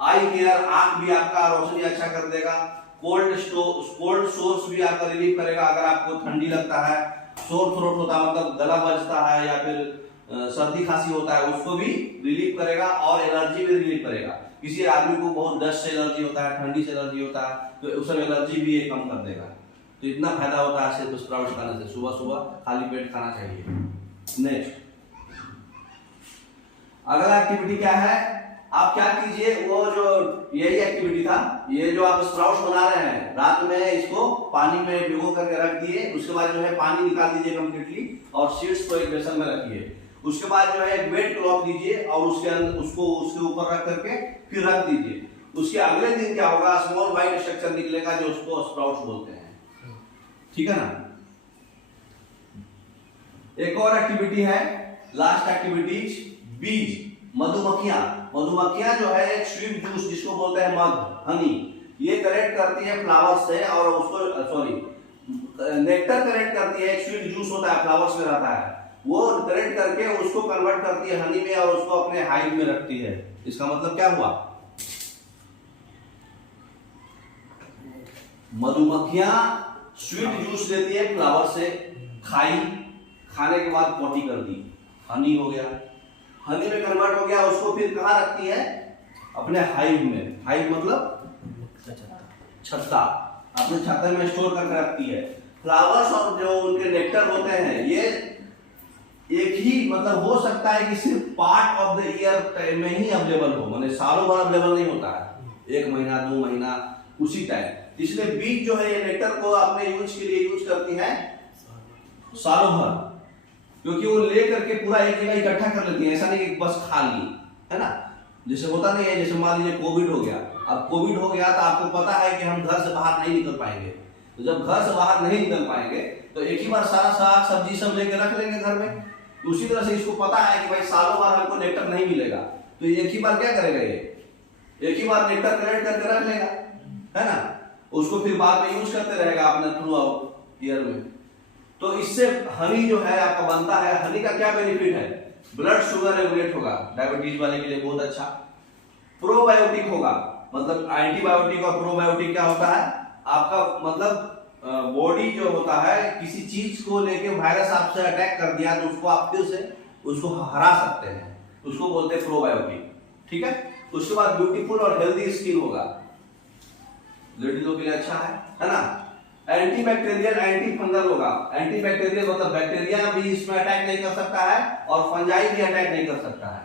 आई केयर, आंख भी आपका रोशनी अच्छा कर देगा। कोल्ड सोर्स भी आपका रिलीव करेगा। अगर आपको ठंडी लगता है, सोर थ्रोट होता है मतलब गला बजता है या फिर सर्दी खांसी होता है, उसको भी रिलीव करेगा और एलर्जी भी रिलीव करेगा। किसी आदमी को बहुत डस्ट से एलर्जी होता है, ठंडी से एलर्जी होता है, तो उस सब एलर्जी भी ये कम कर देगा। तो इतना फायदा होता है सिर्फ स्प्राउट्स खाने से। सुबह सुबह खाली पेट खाना चाहिए। नेक्स्ट अगला एक्टिविटी क्या है, आप क्या कीजिए, वो जो यही एक्टिविटी था, ये जो आप स्प्राउट्स बना रहे हैं, रात में इसको पानी में भिगो करके रख दिए। उसके बाद जो है पानी निकाल दीजिए कंप्लीटली और सीड्स को एक बेसन में रखिए। उसके बाद जो है एक वेट क्लॉथ लीजिए और उसके अंदर उसको उसके ऊपर रख करके फिर रख दीजिए। उसके अगले दिन क्या होगा, स्मॉल वाइट स्ट्रक्चर निकलेगा जो उसको स्प्राउट्स बोलते हैं। ठीक है ना। एक और एक्टिविटी है, लास्ट एक्टिविटीज, बीज। मधुमक्खियां जो है एक स्वीट जूस जिसको बोलते हैं मध, हनी, ये कलेक्ट करती है फ्लावर्स से और उसको नेक्टर कलेक्ट करती है। एक स्वीट जूस होता है फ्लावर्स में रहता है, वो कलेक्ट करके उसको कन्वर्ट करती है हनी में और उसको अपने हाइव में रखती है। इसका मतलब क्या हुआ, मधुमक्खियां स्वीट जूस लेती है फ्लावर से, खाने के बाद पॉटी कर दी, हनी हो गया, हनी में कन्वर्ट हो गया, उसको फिर कहाँ रखती है, अपने हाइव में। हाइव मतलब छत्ता, अपने छत्ते में स्टोर करके रखती है। फ्लावर्स और जो उनके नेक्टर होते हैं ये एक ही मतलब हो सकता है कि सिर्फ पार्ट ऑफ द ईयर में ही अवेलेबल हो, माने सालों भर अवेलेबल नहीं होता है, 1 महीना 2 महीना उसी टाइम। इसलिए बीज जो है ये नेक्टर को अपने यूज के लिए यूज करती है सालों भर, क्योंकि वो ले करके पूरा एक जगह इकट्ठा कर लेती है। ऐसा नहीं कि बस खा ली, है ना, जैसे होता नहीं है। जैसे मान लीजिए कोविड हो गया, अब कोविड हो गया तो आपको पता है कि हम घर से बाहर नहीं निकल पाएंगे, तो जब घर से बाहर नहीं निकल पाएंगे तो एक ही बार सारा साग सब्जी सब लेके रख लेंगे घर में। उसी तरह से इसको पता है कि भाई सालों बार हमको नेक्टर नहीं मिलेगा, तो एक ही बार क्या करेगा, ये एक ही बार नेक्टर कलेक्ट करके रख लेगा, है ना, उसको फिर बाद में यूज करते रहेगा अपने थ्रू आउट ईयर में। तो इससे हनी जो है आपका बनता है। हनी का क्या बेनिफिट है, ब्लड शुगर रेगुलेट होगा, डायबिटीज वाले के लिए बहुत अच्छा। प्रोबायोटिक होगा, मतलब एंटीबायोटिक और प्रोबायोटिक क्या होता है, आपका मतलब बॉडी जो होता है किसी चीज को लेके वायरस आपसे अटैक कर दिया तो उसको आप फिर से उसको हरा सकते हैं, उसको बोलते हैं प्रोबायोटिक। ठीक है। उसके बाद ब्यूटीफुल और हेल्दी स्किन होगा, लेडीजों के लिए अच्छा है ना। एंटीबैक्टीरियल एंटी फंगल होगा, एंटीबैक्टीरियल मतलब बैक्टीरिया भी इसमें अटैक नहीं कर सकता है और फंजाई भी अटैक नहीं कर सकता है।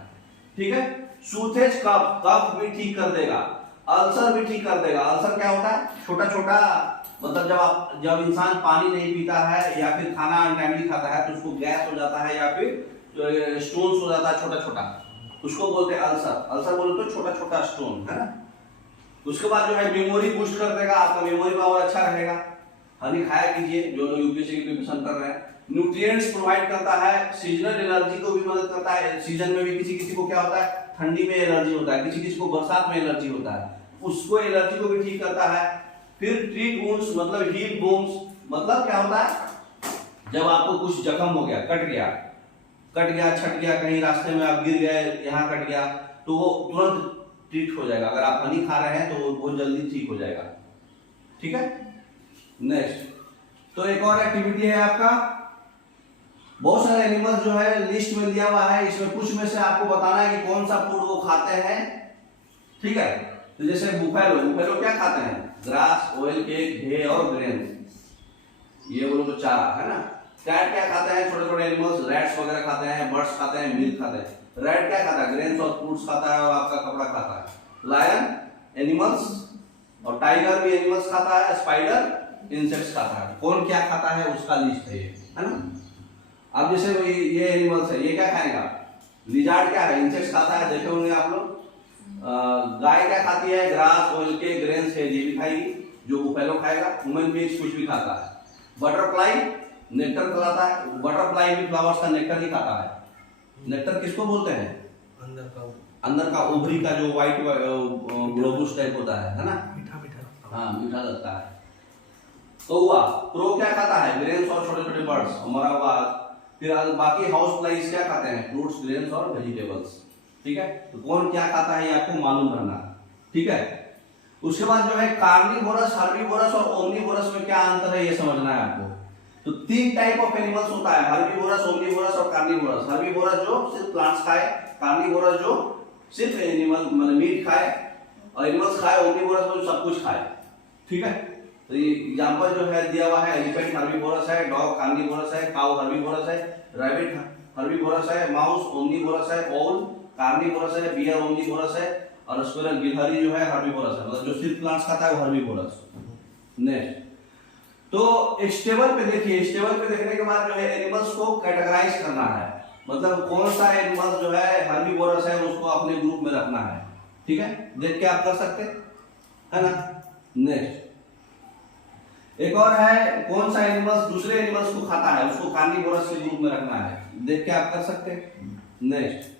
ठीक है। सूथेज कफ भी ठीक कर देगा, अल्सर भी ठीक कर देगा। अल्सर क्या होता है, छोटा छोटा मतलब जब इंसान पानी नहीं पीता है या फिर खाना अनटाइमली खाता है तो उसको गैस हो जाता है या फिर स्टोन्स हो जाता है छोटा छोटा, उसको बोलते हैं अल्सर। अल्सर बोले तो छोटा छोटा स्टोन, है ना। उसके बाद जो है मेमोरी बूस्ट कर देगा, आपका मेमोरी पावर अच्छा रहेगा। हनी खाया कीजिए जो लोग यूपीएससी की प्रिपरेशन कर रहे हैं। न्यूट्रिएंट्स प्रोवाइड करता है, सीजनल एलर्जी को भी मदद करता है। सीजन में भी किसी किसी को क्या होता है, ठंडी में एलर्जी होता है, किसी किसी को बरसात में एलर्जी होता है, उसको एलर्जी को भी ठीक करता है। फिर ट्रीट वुंड्स मतलब हील वुंड्स, मतलब क्या होता है, जब आपको कुछ जख्म हो गया, कट गया छट गया, कहीं रास्ते में आप गिर गए, यहाँ कट गया, तो वो तुरंत ट्रीट हो जाएगा। अगर आप हनी खा रहे हैं तो वो बहुत जल्दी ठीक हो जाएगा। ठीक है। नेक्स्ट तो एक और एक्टिविटी है आपका, बहुत सारे एनिमल्स जो है लिस्ट में दिया हुआ है, इसमें कुछ में से आपको बताना है कि कौन सा फूड वो खाते हैं। ठीक है। तो जैसे बुफेलो क्या खाते हैं, ग्रास, ऑयल केक, घे और ग्रेन्स, ये वो लोग चारा, है ना। कैट क्या खाते हैं, छोटे छोटे एनिमल्स, रैट्स वगैरह खाते हैं, बर्ड्स खाते हैं, मिल्क खाते हैं। रैट क्या खाता है, ग्रेन्स और फ्रूट्स खाता है और आपका कपड़ा खाता है। लायन एनिमल्स और टाइगर भी एनिमल्स खाता है, स्पाइडर इंसेक्ट्स खाता है। कौन क्या खाता है उसका लिस्ट है ये, है ना। अब जैसे ये एनिमल्स है, ये क्या खाएगा, लिजार्ड क्या है, इंसेक्ट्स खाता है, देखे होंगे आप लोग। गाय क्या खाती है, ग्रास, ऑयल के, ग्रेन्स है, ये भी खाएगी, जो बुफेलो खाएगा। ह्यूमन बींग्स कुछ भी खाता है। बटरफ्लाई नेक्टर खाता है, बटरफ्लाई भी फ्लावर्स का नेक्टर ही खाता है। नेक्टर किसको बोलते हैं, अंदर का ओवरी का जो व्हाइट ग्लोबुस टाइप होता है ना, मीठा मीठा, हाँ मीठा लगता है। तो हुआ क्रो क्या खाता है, ग्रेन्स और छोटे छोटे बर्ड्स, मरा हुआ। फिर बाकी हाउस फ्लाइज क्या खाते हैं, फ्रूट्स, ग्रेन्स और वेजिटेबल्स। ठीक है। तो कौन क्या खाता है ये आपको मालूम रहना। ठीक है। उसके बाद जो है कार्निवोरस, हर्बीवोरस और ओमनीवोरस में क्या अंतर है ये समझना है आपको। तो 3 टाइप ऑफ एनिमल्स होता है, हर्बीवोरस, ओमनीवोरस और कार्निवोरस। हर्बीवोरस जो सिर्फ प्लांट्स खाए, कार्निवोरस जो सिर्फ एनिमल मतलब मीट खाए, और एनिमल्स खाए ओमनीवोरस जो सब कुछ खाए। ठीक है, तो ये एग्जांपल जो है दिया हुआ है, एलिफेंट हर्बीवोरस है, डॉग कार्निवोरस है, काऊ हर्बीवोरस है, रैबिट हर्बीवोरस है, माउस ओमनीवोरस है, ओल कार्निवोरस है, बियर ओमनीवोरस है, और स्क्विरल गिलहरी जो है हर्बीवोरस है, मतलब जो सिर्फ प्लांट्स खाता है वो हर्बीवोरस। नेक्स्ट, तो स्टेबल पे देखिए, स्टेबल पे देखने के बाद जो है एनिमल्स को कैटेगराइज करना है, मतलब कौन सा एनिमल जो है हर्बीवोरस है उसको अपने ग्रुप में रखना है। ठीक है, देख के आप कर सकते है ना। नेक्स्ट, एक और है कौन सा एनिमल्स दूसरे एनिमल्स को खाता है उसको कार्निवोरस के ग्रुप में रखना है, देख के आप कर सकते हैं। नेक्स्ट,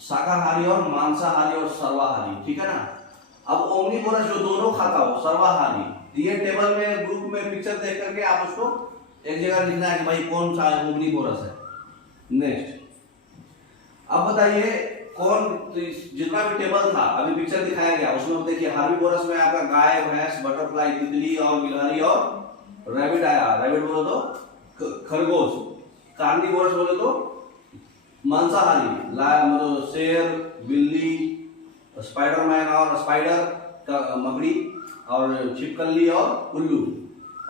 शाकाहारी और मांसाहारी और सर्वाहारी, ठीक है ना। अब ओमनीवोरस जो दोनों खाता हो, सर्वाहारी, ये टेबल में ग्रुप में पिक्चर देख करके आप उसको एक जगह लिखना है कि भाई कौन सा ओमनीवोरस है। नेक्स्ट, अब बताइए कौन, तो जितना भी टेबल था अभी पिक्चर दिखाया गया उसमें देखिए हर्बीवोरस में आपका गाय, भैंस, बटरफ्लाई, तितली और गिलहरी और रैबिट आया। रैबिट बोलो तो खरगोश, कार्निवोरस बोले तो मांसाहारी, मतलब शेर, बिल्ली, स्पाइडरमैन और स्पाइडर, मकड़ी और छिपकली और उल्लू,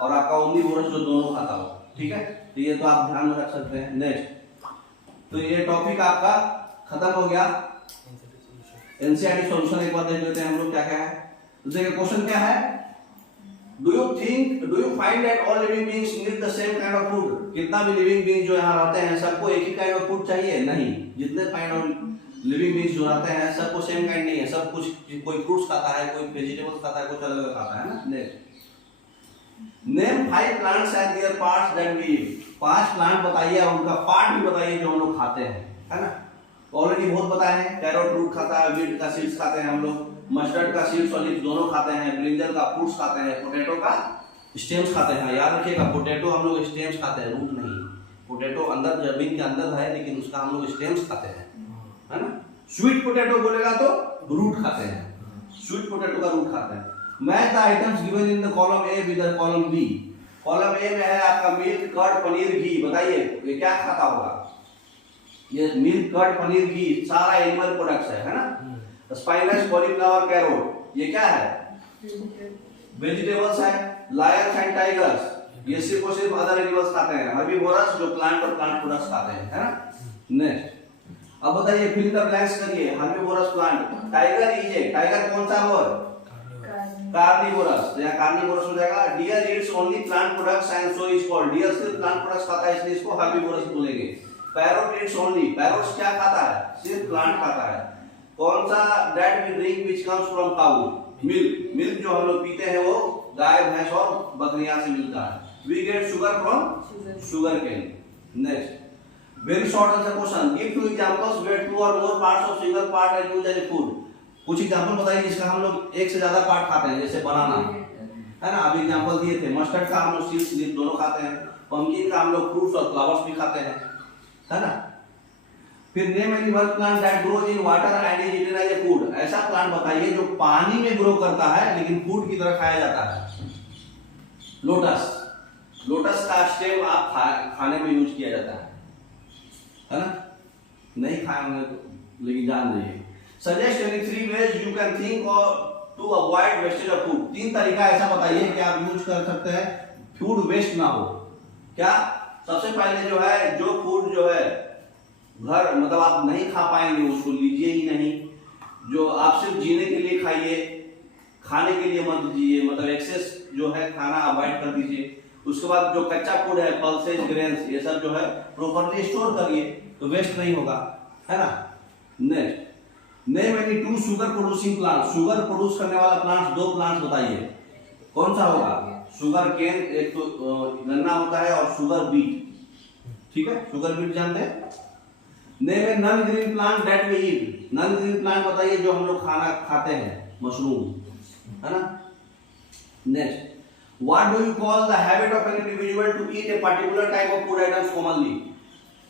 और आपका ओमनीवोरस जो दोनों खाता हो। ठीक है, तो ये तो आप ध्यान में रख सकते हैं। नेक्स्ट, तो ये टॉपिक आपका खत्म हो गया। एनसीईआरटी सॉल्यूशन एक बार देख लेते हैं हम लोग क्या क्या है। तो देखिए क्वेश्चन क्या है, do you find that all living beings need the same kind of food. कितना भी लिविंग बीइंग जो यहाँ रहते हैं सबको एक ही काइंड ऑफ फूड चाहिए? नहीं, जितने काइंड ऑफ लिविंग बीइंग्स जो रहते हैं सबको सेम काइंड नहीं है, सब कुछ, कोई फ्रूट्स खाता है, कोई वेजिटेबल्स खाता है, कुछ अलग अलग खाता है ना। Next, name 5 plants and their parts that we eat. 5 plant बताइए और उनका पार्ट भी बताइए जो हम लोग खाते हैं, है ना। ऑलरेडी बहुत बताए हैं, कैरोट रूट खाता है, वीट का सीड्स खाते हैं हम लोग, मस्टर्ड का सीड्स और लीव्स दोनों खाते हैं, ब्रिंजल का फ्रूट्स खाते हैं, पोटैटो का स्टेम्स खाते हैं। याद रखिएगा, पोटैटो हम लोग स्टेम्स खाते हैं, रूट नहीं। पोटैटो अंदर जमीन के अंदर है लेकिन उसका हम लोग स्टेम्स खाते हैं, है ना। स्वीट पोटैटो बोलेगा तो रूट खाते हैं, स्वीट पोटैटो का रूट खाते हैं। Match the items given in the column A with the column B. Column A में है आपका मिल्क, कर्ड, पनीर, घी। बताइए ये क्या खाता होगा? ये मिल्क, कर्ड, पनीर, घी सारा एनिमल प्रोडक्ट्स है ना। स्पाइनस, कॉलीफ्लावर, कैरोट ये क्या है? वेजिटेबल्स है। लायंस एंड टाइगर्स ये सिर्फ और सिर्फ अदर एनिमल्स खाते हैं। हर्बीवोरस जो प्लांट और प्लांट प्रोडक्ट्स खाते हैं, है ना। नेक्स्ट, अब बताइए फिल द ब्लैंक्स करिए। Herbivorous plant, tiger is a, tiger कौन सा वर्ड? कार्निवोरस, तो यहाँ कार्निवोरस हो जाएगा। Deer eats only plant products and so is called. Deer सिर्फ प्लांट प्रोडक्ट्स खाता है इसलिए इसको हर्बीवोरस बोलेंगे। पैरोट ईट्स ओनली, पैरोट्स क्या खाता है? सिर्फ प्लांट खाता है। कौन सा? That we drink which comes from cow, milk. Milk जो हम लोग पीते हैं वो गाय, भैंस और बकरियां से मिलता है। We get sugar from sugar cane. Next, very short answer question, give 2 examples where 2 or more parts of single part are used as a food. कुछ एग्जांपल बताइए जिसका हम लोग एक से ज्यादा पार्ट खाते हैं, जैसे बनाना, है ना। अभी एग्जांपल दिए थे। मस्टर्ड का हम लोग सीड्स लीफ दोनों खाते हैं। पंपकिन का हम लोग फ्रूट्स और फ्लावर्स भी खाते हैं, है ना। फिर name any one plant that grows in water and is eaten as a food. ऐसा प्लांट बताइए जो पानी में ग्रो करता है लेकिन फूड की तरह खाया जाता है। लोटस, लोटस का स्टेम आप खाने में यूज किया जाता है ना। नहीं खाए होंगे तो लेकिन जान लीजिए। Suggest any 3 ways you can think of to avoid wastage of food। 3 तरीका ऐसा बताइए कि आप यूज कर सकते हैं फूड वेस्ट ना हो। क्या? सबसे पहले जो है, जो फूड जो है घर मतलब आप नहीं खा पाएंगे उसको लीजिए ही नहीं। जो आप सिर्फ जीने के लिए खाइए, खाने के लिए मत लीजिए, मतलब एक्सेस जो है खाना अवॉइड कर दीजिए। उसके बाद जो कच्चा फूड है, पल्सेस, ग्रेन्स, ये सब जो है प्रॉपर्ली स्टोर करिए तो वेस्ट नहीं होगा, है ना। Next, name any 2 sugar producing plant. Sugar produce करने वाला प्लांट 2 प्लांट्स बताइए, कौन सा होगा? शुगर केन, एक तो गन्ना होता है, और शुगर बीट। ठीक है, शुगर बीट जानते हैं। Name a non green plant that we eat. Non green plant बताइए जो हम लोग खाना खाते हैं, मशरूम, है ना। Next, what do you call the habit of an individual to eat a particular type of food items commonly.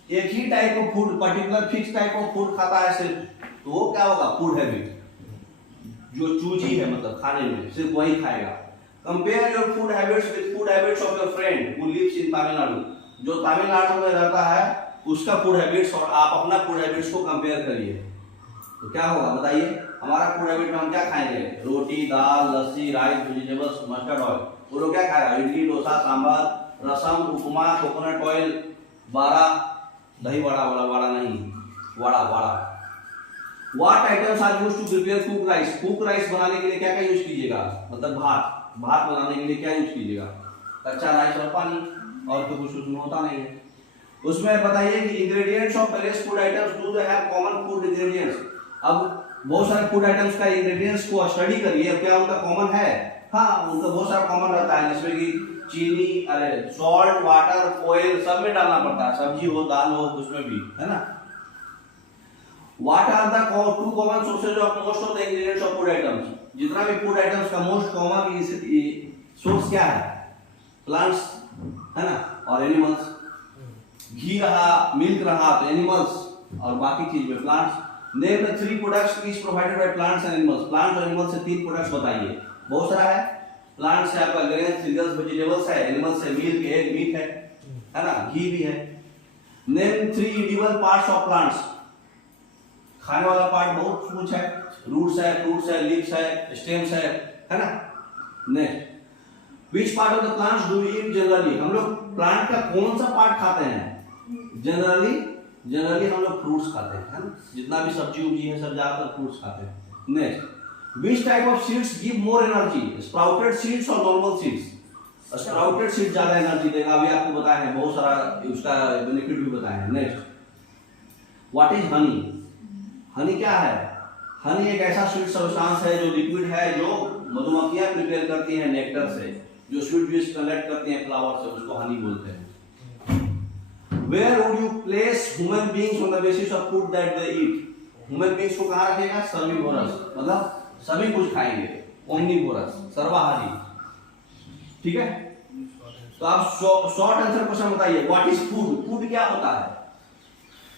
एक ही type of food, particular fix type of food खाता है सिर्फ, तो वो क्या होगा? Food habit. जो चूजी है मतलब खाने में सिर्फ वही खाएगा। Compare your food habits with food habits of your friend who lives in Tamil Nadu. जो तमिलनाडु में रहता है उसका फूड हैबिट्स और आप अपना फूड हैबिट्स को कंपेयर करिए, तो क्या होगा बताइए। हमारा फूड हैबिट में हम क्या खाएंगे, रोटी, दाल, लस्सी, राइस, वेजिटेबल्स, मस्टर्ड ऑयल। वो लोग क्या खाएगा, इडली, डोसा, सांभर, रसम, उपमा, कोकोनट ऑयल, बाड़ा, दही बड़ा वाला बड़ा नहीं, vada vada. What items are used to prepare cooked rice? Cooked rice बनाने के लिए क्या क्या यूज कीजिएगा, मतलब भात बनाने के लिए क्या यूज कीजिएगा, कच्चा राइस और पानी, और तो कुछ उसमें होता नहीं है। उसमें बताइए कि ingredients of various food items do they have common food ingredients. अब बहुत सारे फूड आइटम्स का इंग्रेडिएंट्स को स्टडी करिए, क्या उनका कॉमन है। हाँ, उनका बहुत सारा कॉमन रहता है, जिसमें कि चीनी, सॉल्ट, वाटर, ऑयल सब में डालना पड़ता है, सब्जी हो, दाल हो, उसमें भी है ना। What are the two common sources of most of the ingredients of food items? जितना भी फूड आइटम्स का मोस्ट कॉमन सोर्स क्या है, प्लांट्स है ना, और एनिमल्स। घी रहा, मिल्क रहा तो एनिमल्स, और बाकी चीज में plants. Name the 3 products is provided by plants and animals. Plants और एनिमल्स से 3 प्रोडक्ट्स बताइए। बहुत सारा है, प्लांट्स से आपका ग्रेन्स, सीरियल्स, वेजिटेबल्स है, एनिमल्स से मिल्क, एग, मीट है ना, घी भी है। Name 3 edible parts of plants. खाने वाला पार्ट बहुत कुछ है, रूट्स है, फ्रूट्स है, लीव्स है, स्टेम्स है ना। Next, which part of the plants do we eat generally. हम लोग प्लांट का कौन सा पार्ट खाते हैं जनरली हम लोग फ्रूट्स खाते हैं, है ना। जितना भी सब्जी उब्जी है सब ज्यादातर फ्रूट्स खाते हैं। Next, which type of seeds give more energy, sprouted seeds और नॉर्मल सीड्स। स्प्राउटेड सीड ज्यादा एनर्जी देगा, अभी आपको बताया है, बहुत सारा उसका बेनिफिट भी बताया है। Next, what is Honey. Honey क्या है, हनी एक ऐसा स्वीट सब्सटेंस है जो लिक्विड है, जो मधुमक्खियां प्रिपेयर करती हैं नेक्टर से, जो स्वीट जूस कलेक्ट करती हैं फ्लावर से, उसको हनी बोलते हैं। Where would you place human beings on the basis of food that they eat? Human beings को कहाँ रखेगा, सर्विवोरस, मतलब सभी कुछ खाएंगे, ओमनिवोरस, सर्वाहारी, ठीक है। तो आप शॉर्ट आंसर क्वेश्चन बताइए, व्हाट इज फूड। फूड क्या होता है,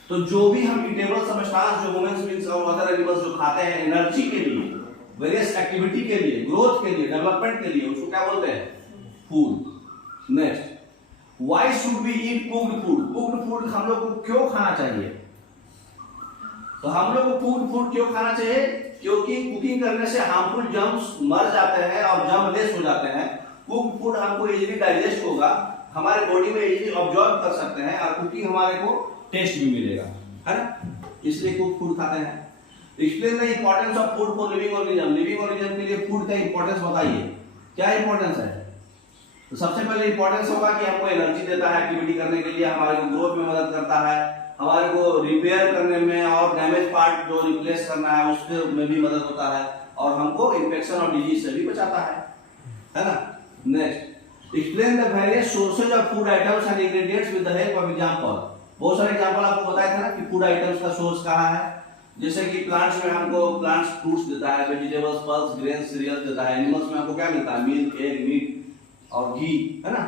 तो जो भी हम ईटेबल सब्सटेंस जो ह्यूमंस बीइंग्स और अदर एनिमल्स जो खाते हैं एनर्जी के लिए, वेरियस एक्टिविटी के लिए, ग्रोथ के लिए, डेवलपमेंट के लिए, उसको क्या बोलते हैं, food. Next, why should we eat cooked food. Cooked food हम लोग को क्यों खाना चाहिए, तो हम लोग को कुक्ड फूड क्यों खाना चाहिए, क्योंकि कुकिंग करने से हार्मफुल जर्म्स मर जाते हैं और जर्मलेस हो जाते हैं। कुक्ड फूड हमको इजीली डाइजेस्ट होगा, हमारे बॉडी में इजीली ऑब्जॉर्ब कर सकते हैं, और कुकिंग हमारे को टेस्ट भी मिलेगा, है ना, इसलिए कुक फूड खाते हैं। Explain the importance of food for living organism. Living organism के लिए फूड का इंपॉर्टेंस बताइए, क्या इंपॉर्टेंस है। तो सबसे पहले इंपॉर्टेंस होगा कि हमको एनर्जी देता है एक्टिविटी करने के लिए, हमारे को ग्रोथ में मदद करता है, हमारे को रिपेयर करने में और डैमेज पार्ट जो रिप्लेस करना है उसके में भी मदद होता है, और हमको इन्फेक्शन और डिजीज से भी बचाता है ना। Next, explain the various sources of food items and ingredients with the help of example. बहुत सारे एग्जांपल आपको बताया था ना कि फूड आइटम्स का सोर्स कहाँ है, जैसे कि प्लांट्स में हमको प्लांट्स फ्रूट्स देता है, वेजिटेबल्स, पल्स, ग्रेन्स, सीरियल्स देता है। एनिमल्स में हमको क्या मिलता है, मिल्क, एग, मीट और घी, है ना।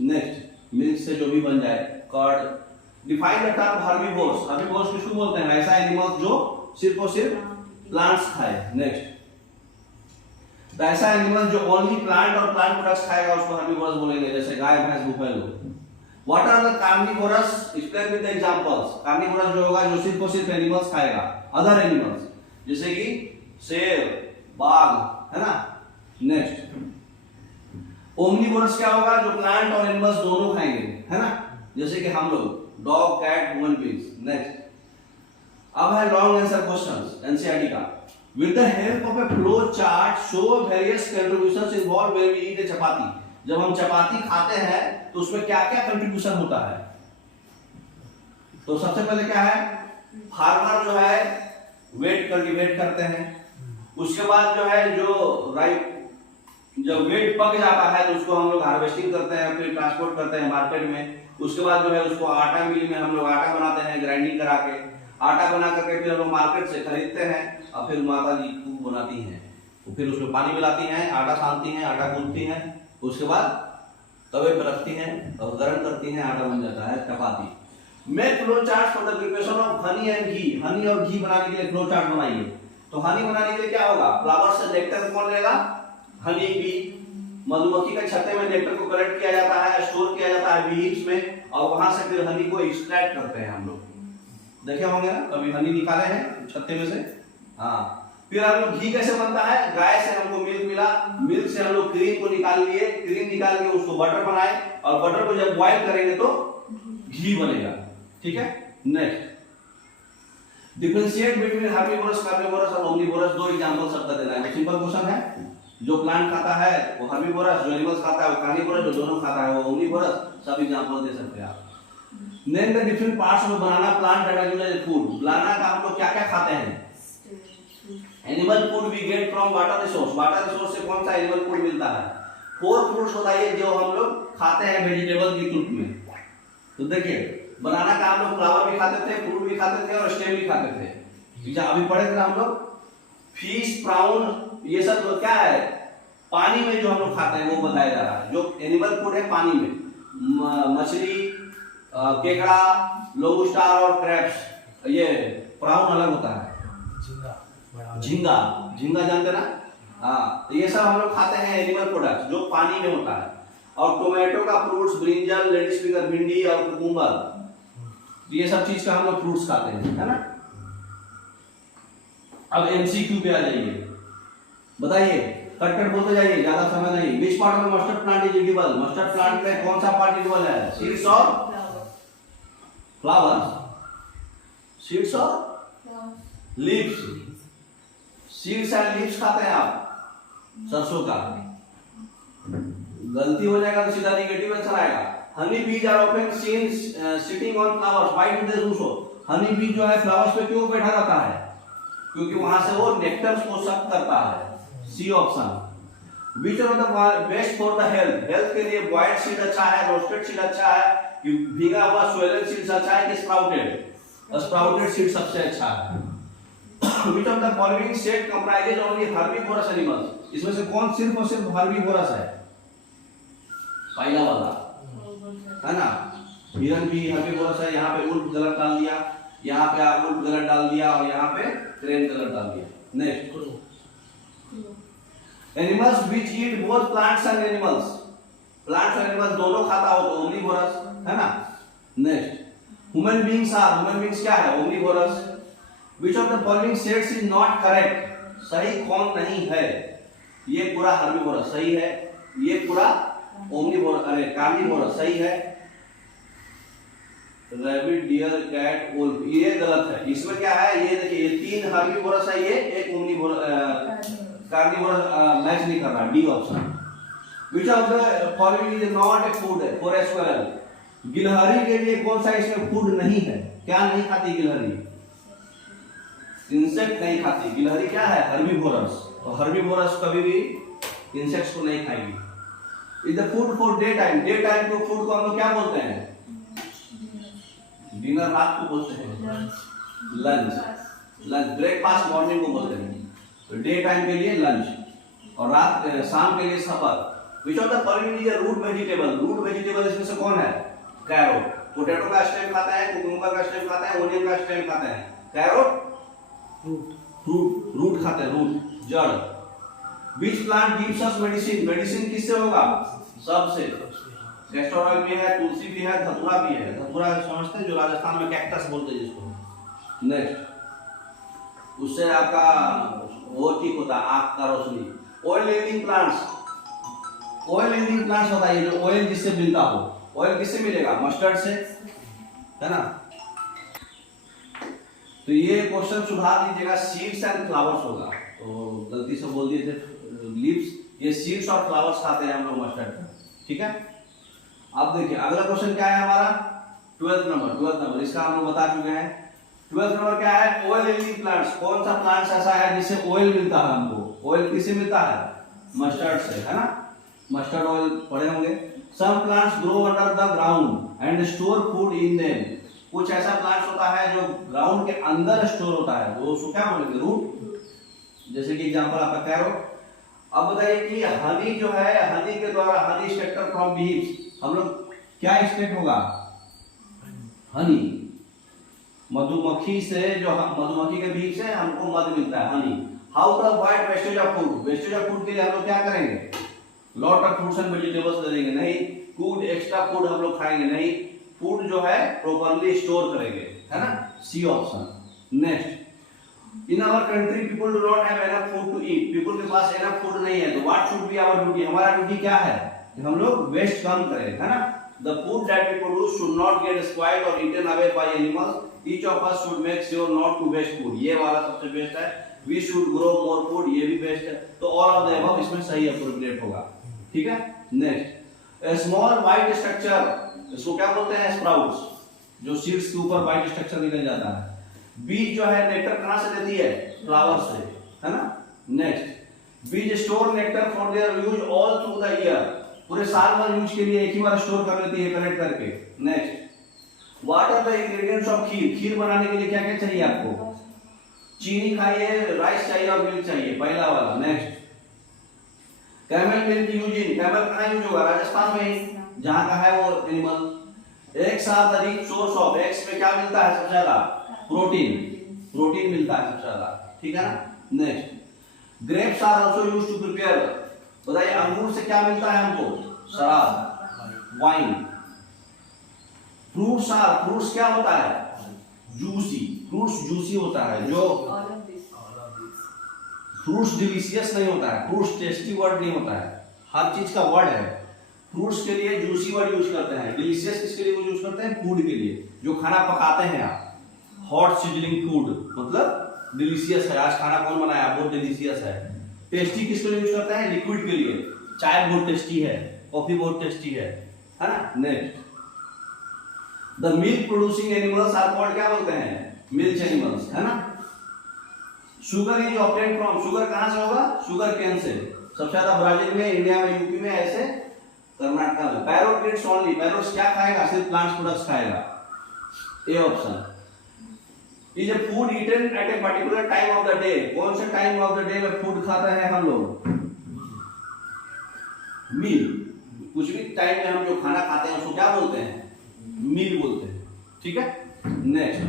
नेक्स्ट, मिल्क से जो भी बन जाए, curd. Define the term herbivores. Herbivores किसको बोलते हैं, ऐसा एनिमल्स जो सिर्फ और सिर्फ प्लांट्स खाए। नेक्स्ट, तो ऐसा एनिमल जो ओनली प्लांट और प्लांट प्रोडक्ट्स खाएगा उसको हर्बीवोरस बोलेंगे, जैसे गाय, भैंस, buffalo. What are the carnivorous? Explain with the examples. Carnivorous जो होगा जो सिर्फ और सिर्फ एनिमल्स खाएगा, अदर एनिमल्स, जैसे कि शेर, बाघ, है ना। नेक्स्ट, ओमनिवोरस क्या होगा, जो प्लांट और एनिमल्स दोनों खाएंगे, है ना, जैसे कि हम लोग, dog, cat, human beings. Next, अब है लॉन्ग आंसर क्वेश्चंस एनसीईआरटी का। With the help of a flow chart, show various contributions involved when we eat a chapati. जब हम चपाती खाते हैं तो उसमें क्या क्या कंट्रीब्यूशन होता है, तो सबसे पहले क्या है, फार्मर जो है वेट कल्टीवेट करते हैं, उसके बाद जो है जो जब वेट पक जाता है तो उसको हम लोग हार्वेस्टिंग करते हैं, फिर ट्रांसपोर्ट करते हैं मार्केट में। उसके बाद जो है उसको आटा मिल में हम लोग आटा बनाते हैं, ग्राइंडिंग करा के आटा बना करके फिर हम लोग मार्केट से खरीदते हैं, और फिर माता जी खूब बनाती हैं, तो फिर उसमें पानी मिलाती हैं, आटा सानती हैं, आटा गूंथती हैं, उसके बाद तवे पर रखती हैं और गर्म करती हैं, आटा बन जाता है चपाती। Make flow chart for the preparation of honey and ghee. Honey और घी बनाने के लिए फ्लो चार्ट बनाइए। तो हनी बनाने के लिए क्या होगा, फ्लावर से नेक्टर कौन लेगा, हनी बी। मधुमक्खी के छत्ते में नेक्टर को कलेक्ट किया जाता है, स्टोर किया जाता है बीहिव्स में, और वहां से फिर हनी को एक्सट्रैक्ट करते हैं हम लोग। देखे होंगे ना कभी हनी निकाले हैं छत्ते में से। हाँ, फिर हम लोग घी कैसे बनता है, गाय से हमको मिल्क मिला, मिल्क से हम लोग क्रीम को निकाल लिए, क्रीम निकाल के उसको बटर बनाए, और बटर को जब बॉईल करेंगे तो घी बनेगा। ठीक है, next differentiate between herbivorous, carnivorous और ओमनीवोरस। दो एग्जांपल सबका देना है, सिंपल क्वेश्चन है। जो प्लांट खाता है वो हर्बीवोरस, जो एनिमल्स खाता है वो कार्निवोरस, जो दोनों खाता है वो ओमनीवोरस। सब एग्जांपल दे सकते हैं आप। Name the different parts of banana plant that are used as food. Banana का हम लोग क्या क्या खाते हैं, animal food we get from water resource. Water resource से कौन सा एनिमल फूड मिलता है, 4 फ्रूट्स होता है जो हम लोग खाते हैं वेजिटेबल के रूप में। तो देखिए बनाना का हम लोग फ्लावर भी खाते थे, फ्रूट भी खाते थे, और स्टेम भी खाते थे। अभी पढ़े थे हम लोग फिश, प्राउन, ये सब तो क्या है, पानी में जो हम लोग खाते हैं वो बताया जा रहा है। जो एनिमल फूड है पानी में, मछली, केकड़ा, लोबस्टर और क्रैब्स। ये प्राउन अलग होता है, झींगा, झींगा जानते ना। हाँ, तो ये सब हम लोग खाते हैं एनिमल प्रोडक्ट्स जो पानी में होता है। और टोमेटो का फ्रूट्स, ब्रिंजल, लेडीज फिंगर, भिंडी और कुकुम्बर, ये सब चीज का हम लोग फ्रूट्स खाते हैं, है ना। अब एमसीक्यू पे आ जाइए, बताइए, कट कट बोलते जाइए, ज्यादा समय नहीं। विच part of mustard plant is edible. Mustard plant में कौन सा पार्ट एडिबल है, सीड्स और फ्लावर्स, सीड्स और लीव्स। सीड्स एंड लीव्स खाते हैं आप सरसों का। गलती हो जाएगा तो सीधा नेगेटिव आंसर आएगा। Honey bees are often seen sitting on flowers, why do they do so. Honey bee जो है फ्लावर्स पे क्यों बैठा रहता है, क्योंकि वहां से वो नेक्टर को सक करता है। C option. Which of the best for the health, health के लिए बॉइल्ड सीड अच्छा है, रोस्टेड सीड अच्छा है, कि भीगा हुआ सोयलन सीड्स अच्छा है कि स्प्राउटेड। स्प्राउटेड सीड सबसे अच्छा है। Which of the following set comprises only herbivorous animals. इसमें से कौन सिर्फ और सिर्फ हर्बीवोरस है, पहला वाला है ना। हिरन भी हर्बीवोरस है, यहाँ पे उल्फ गलत डाल दिया, यहाँ पे उल्फ गलत डाल दिया, और यहाँ पे क्रेन गलत डाल दिया। Next animals which eat both plants and animals. Plants और एनिमल्स दोनों खाता हो तो ओमनीवोरस, है ना। Next human beings are, human beings क्या है, omnivorous. Which of the following sets is not correct, सही कौन नहीं है। ये पूरा हर्बीवोरस सही है, ये पूरा ओमनीवोरस, अरे कार्निवोरस सही है। रैबिट, डियर, कैट, वुल्फ ये गलत है। इसमें क्या है, ये देखिए ये 3 हर्बीवोरस है, ये एक ओमनीवोरस, कार्निवोरस मैच नहीं कर रहा, D option. Which of the following is not a food for a squirrel. गिलहरी के लिए कौन सा इसमें फूड नहीं है, क्या नहीं खाती गिलहरी, इंसेक्ट नहीं खाती। गिलहरी क्या है, हर्बीवोरस, तो हर्बीवोरस कभी भी इंसेक्ट्स को नहीं खाएगी। Is the food for day time, day time को फूड को हम लोग क्या बोलते हैं, डिनर रात को बोलते हैं, लंच। लंच ब्रेकफास्ट मॉर्निंग को बोलते हैं, तो डे टाइम के लिए लंच, और रात शाम के लिए सफर। Which of the following is a root vegetable. Root vegetable इसमें से कौन है, कैरोट। पोटैटो का स्टेम खाता है, कुकुम्बर का स्टेम खाता है, ओनियन का स्टेम खाता है। कैरोट रूट, रूट खाते हैं, रूट जड़। Which plant gives us medicine, medicine किससे होगा, सबसे। कैस्टर ऑयल भी है, तुलसी भी है, धतूरा भी है। धतूरा समझते हैं, जो राजस्थान में कैक्टस बोलते हैं जिसको। नेक्स्ट उससे आपका वो ठीक होता है, आंख का रोशनी। Oil yielding plants, oil yielding plants बताइए जो ऑयल जिससे मिलता हो। ऑयल किससे मिलेगा, मस्टर्ड से, है ना। तो ये क्वेश्चन सुधार दीजिएगा, सीड्स एंड फ्लावर्स होगा, तो गलती से बोल दिए थे लीव्स। ये सीड्स और फ्लावर्स खाते हैं हम लोग मस्टर्ड, ठीक है। अब देखिए अगला क्वेश्चन क्या है हमारा, 12th नंबर। इसका हम लोग बता चुके हैं। 12th नंबर क्या है, ऑयल यील्डिंग प्लांट्स। कौन सा प्लांट्स ऐसा है जिससे ऑयल मिलता है हमको, ऑयल किससे मिलता है, मस्टर्ड से, है ना। मस्टर्ड ऑयल पढ़े होंगे। Some plants grow under the ground and store food in them. कुछ ऐसा प्लांट्स होता है जो ग्राउंड के अंदर स्टोर होता है, वो उसको क्या बोलेंगे, रूट। जैसे कि एग्जांपल आपका कैरोट। अब बताइए कि हनी जो है, हनी के द्वारा, हनी एक्सट्रैक्टेड फ्रॉम बीज, हम लोग क्या एक्सट्रैक्ट होगा, हनी। मधुमक्खी से जो मधुमक्खी के बीज से हमको मध मिलता है, honey. How to avoid wastage of food? Wastage of food के लिए हम लोग क्या करेंगे? Lot of fruits and vegetables दे देंगे, नहीं फूड एक्स्ट्रा फूड हम लोग खाएंगे नहीं, फूड जो है प्रॉपर्ली स्टोर करेंगे, है ना, C option. Next, in our country people do not have enough food to eat, people के पास एनफ फूड नहीं है, तो what should be our duty? हमारा ड्यूटी क्या है कि हम लोग वेस्ट कम करें, है ना। The food that we produce should not get spoiled और eaten away by animals, each of us should make sure not to waste food, ये वाला सबसे बेस्ट है। We should grow more food, ये भी बेस्ट है। तो ऑल ऑफ द अबव इसमें सही अप्रोप्रिएट होगा, ठीक है। नेक्स्ट, ए स्मॉल व्हाइट स्ट्रक्चर, इसको क्या बोलते हैं? स्प्राउट्स, जो सीड्स के ऊपर व्हाइट स्ट्रक्चर निकल जाता है। बीज जो है नेक्टर कहां से देती है? फ्लावर से, है ना। नेक्स्ट, बीज store nectar for their use all through the year, पूरे साल भर यूज के लिए एक ही बार स्टोर कर लेती है कलेक्ट करके। Next, what are the ingredients of kheer? खीर बनाने के लिए क्या क्या चाहिए आपको? चीनी चाहिए, राइस चाहिए और मिल्क चाहिए, पहला वाला। Next, camel milk use in, camel कहां यूज होगा? राजस्थान में ही, जहां का है वो animal. Eggs are the rich source of, eggs में क्या मिलता है सबसे ज्यादा? प्रोटीन, प्रोटीन मिलता है सबसे ज्यादा, ठीक है ना। Next, grapes are also used to prepare, बताइए अंगूर से क्या मिलता है हमको? शराब, वाइन। फ्रूट्स आर, फ्रूट्स क्या होता है? जूसी, फ्रूट्स जूसी होता है, जो फ्रूट्स डिलीशियस नहीं होता है, फ्रूट्स टेस्टी वर्ड नहीं होता है, हर चीज का वर्ड है। फ्रूट्स के लिए जूसी वर्ड यूज करते हैं, डिलीशियस किसके लिए यूज करते हैं? फूड के लिए, जो खाना पकाते हैं आप, हॉट सिजलिंग फूड मतलब डिलीशियस है, आज खाना कौन बनाया? बहुत डिलीशियस है। टेस्टी किसके लिए यूज करते हैं? लिक्विड के लिए, चाय बहुत टेस्टी है, कॉफी बहुत टेस्टी है ना। Next, the milk producing animals are called, क्या बोलते हैं? मिल्क एनिमल्स, है ना। Sugar is obtained from, sugar कहां से होगा? शुगर केन से, सबसे ज्यादा ब्राजील में, इंडिया में, यूपी में, ऐसे कर्नाटक में। पैरोट ईट्स ओनली, पैरोट क्या खाएगा? सिर्फ प्लांट्स प्रोडक्ट्स खाएगा, A option. Is a food eaten at a particular time of the day, कौन से टाइम ऑफ द डे में फूड खाते हैं हम लोग? मील, कुछ भी टाइम में हम जो खाना खाते हैं उसको क्या बोलते हैं? मील बोलते हैं, ठीक है। Next,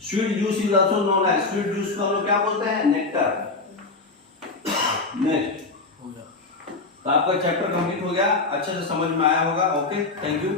sweet juice is also known as, sweet juice को हम लोग क्या बोलते हैं? नेक्टर। नेक्स्ट, तो आपका चैप्टर कंप्लीट हो गया, अच्छे से समझ में आया होगा। Okay, thank you.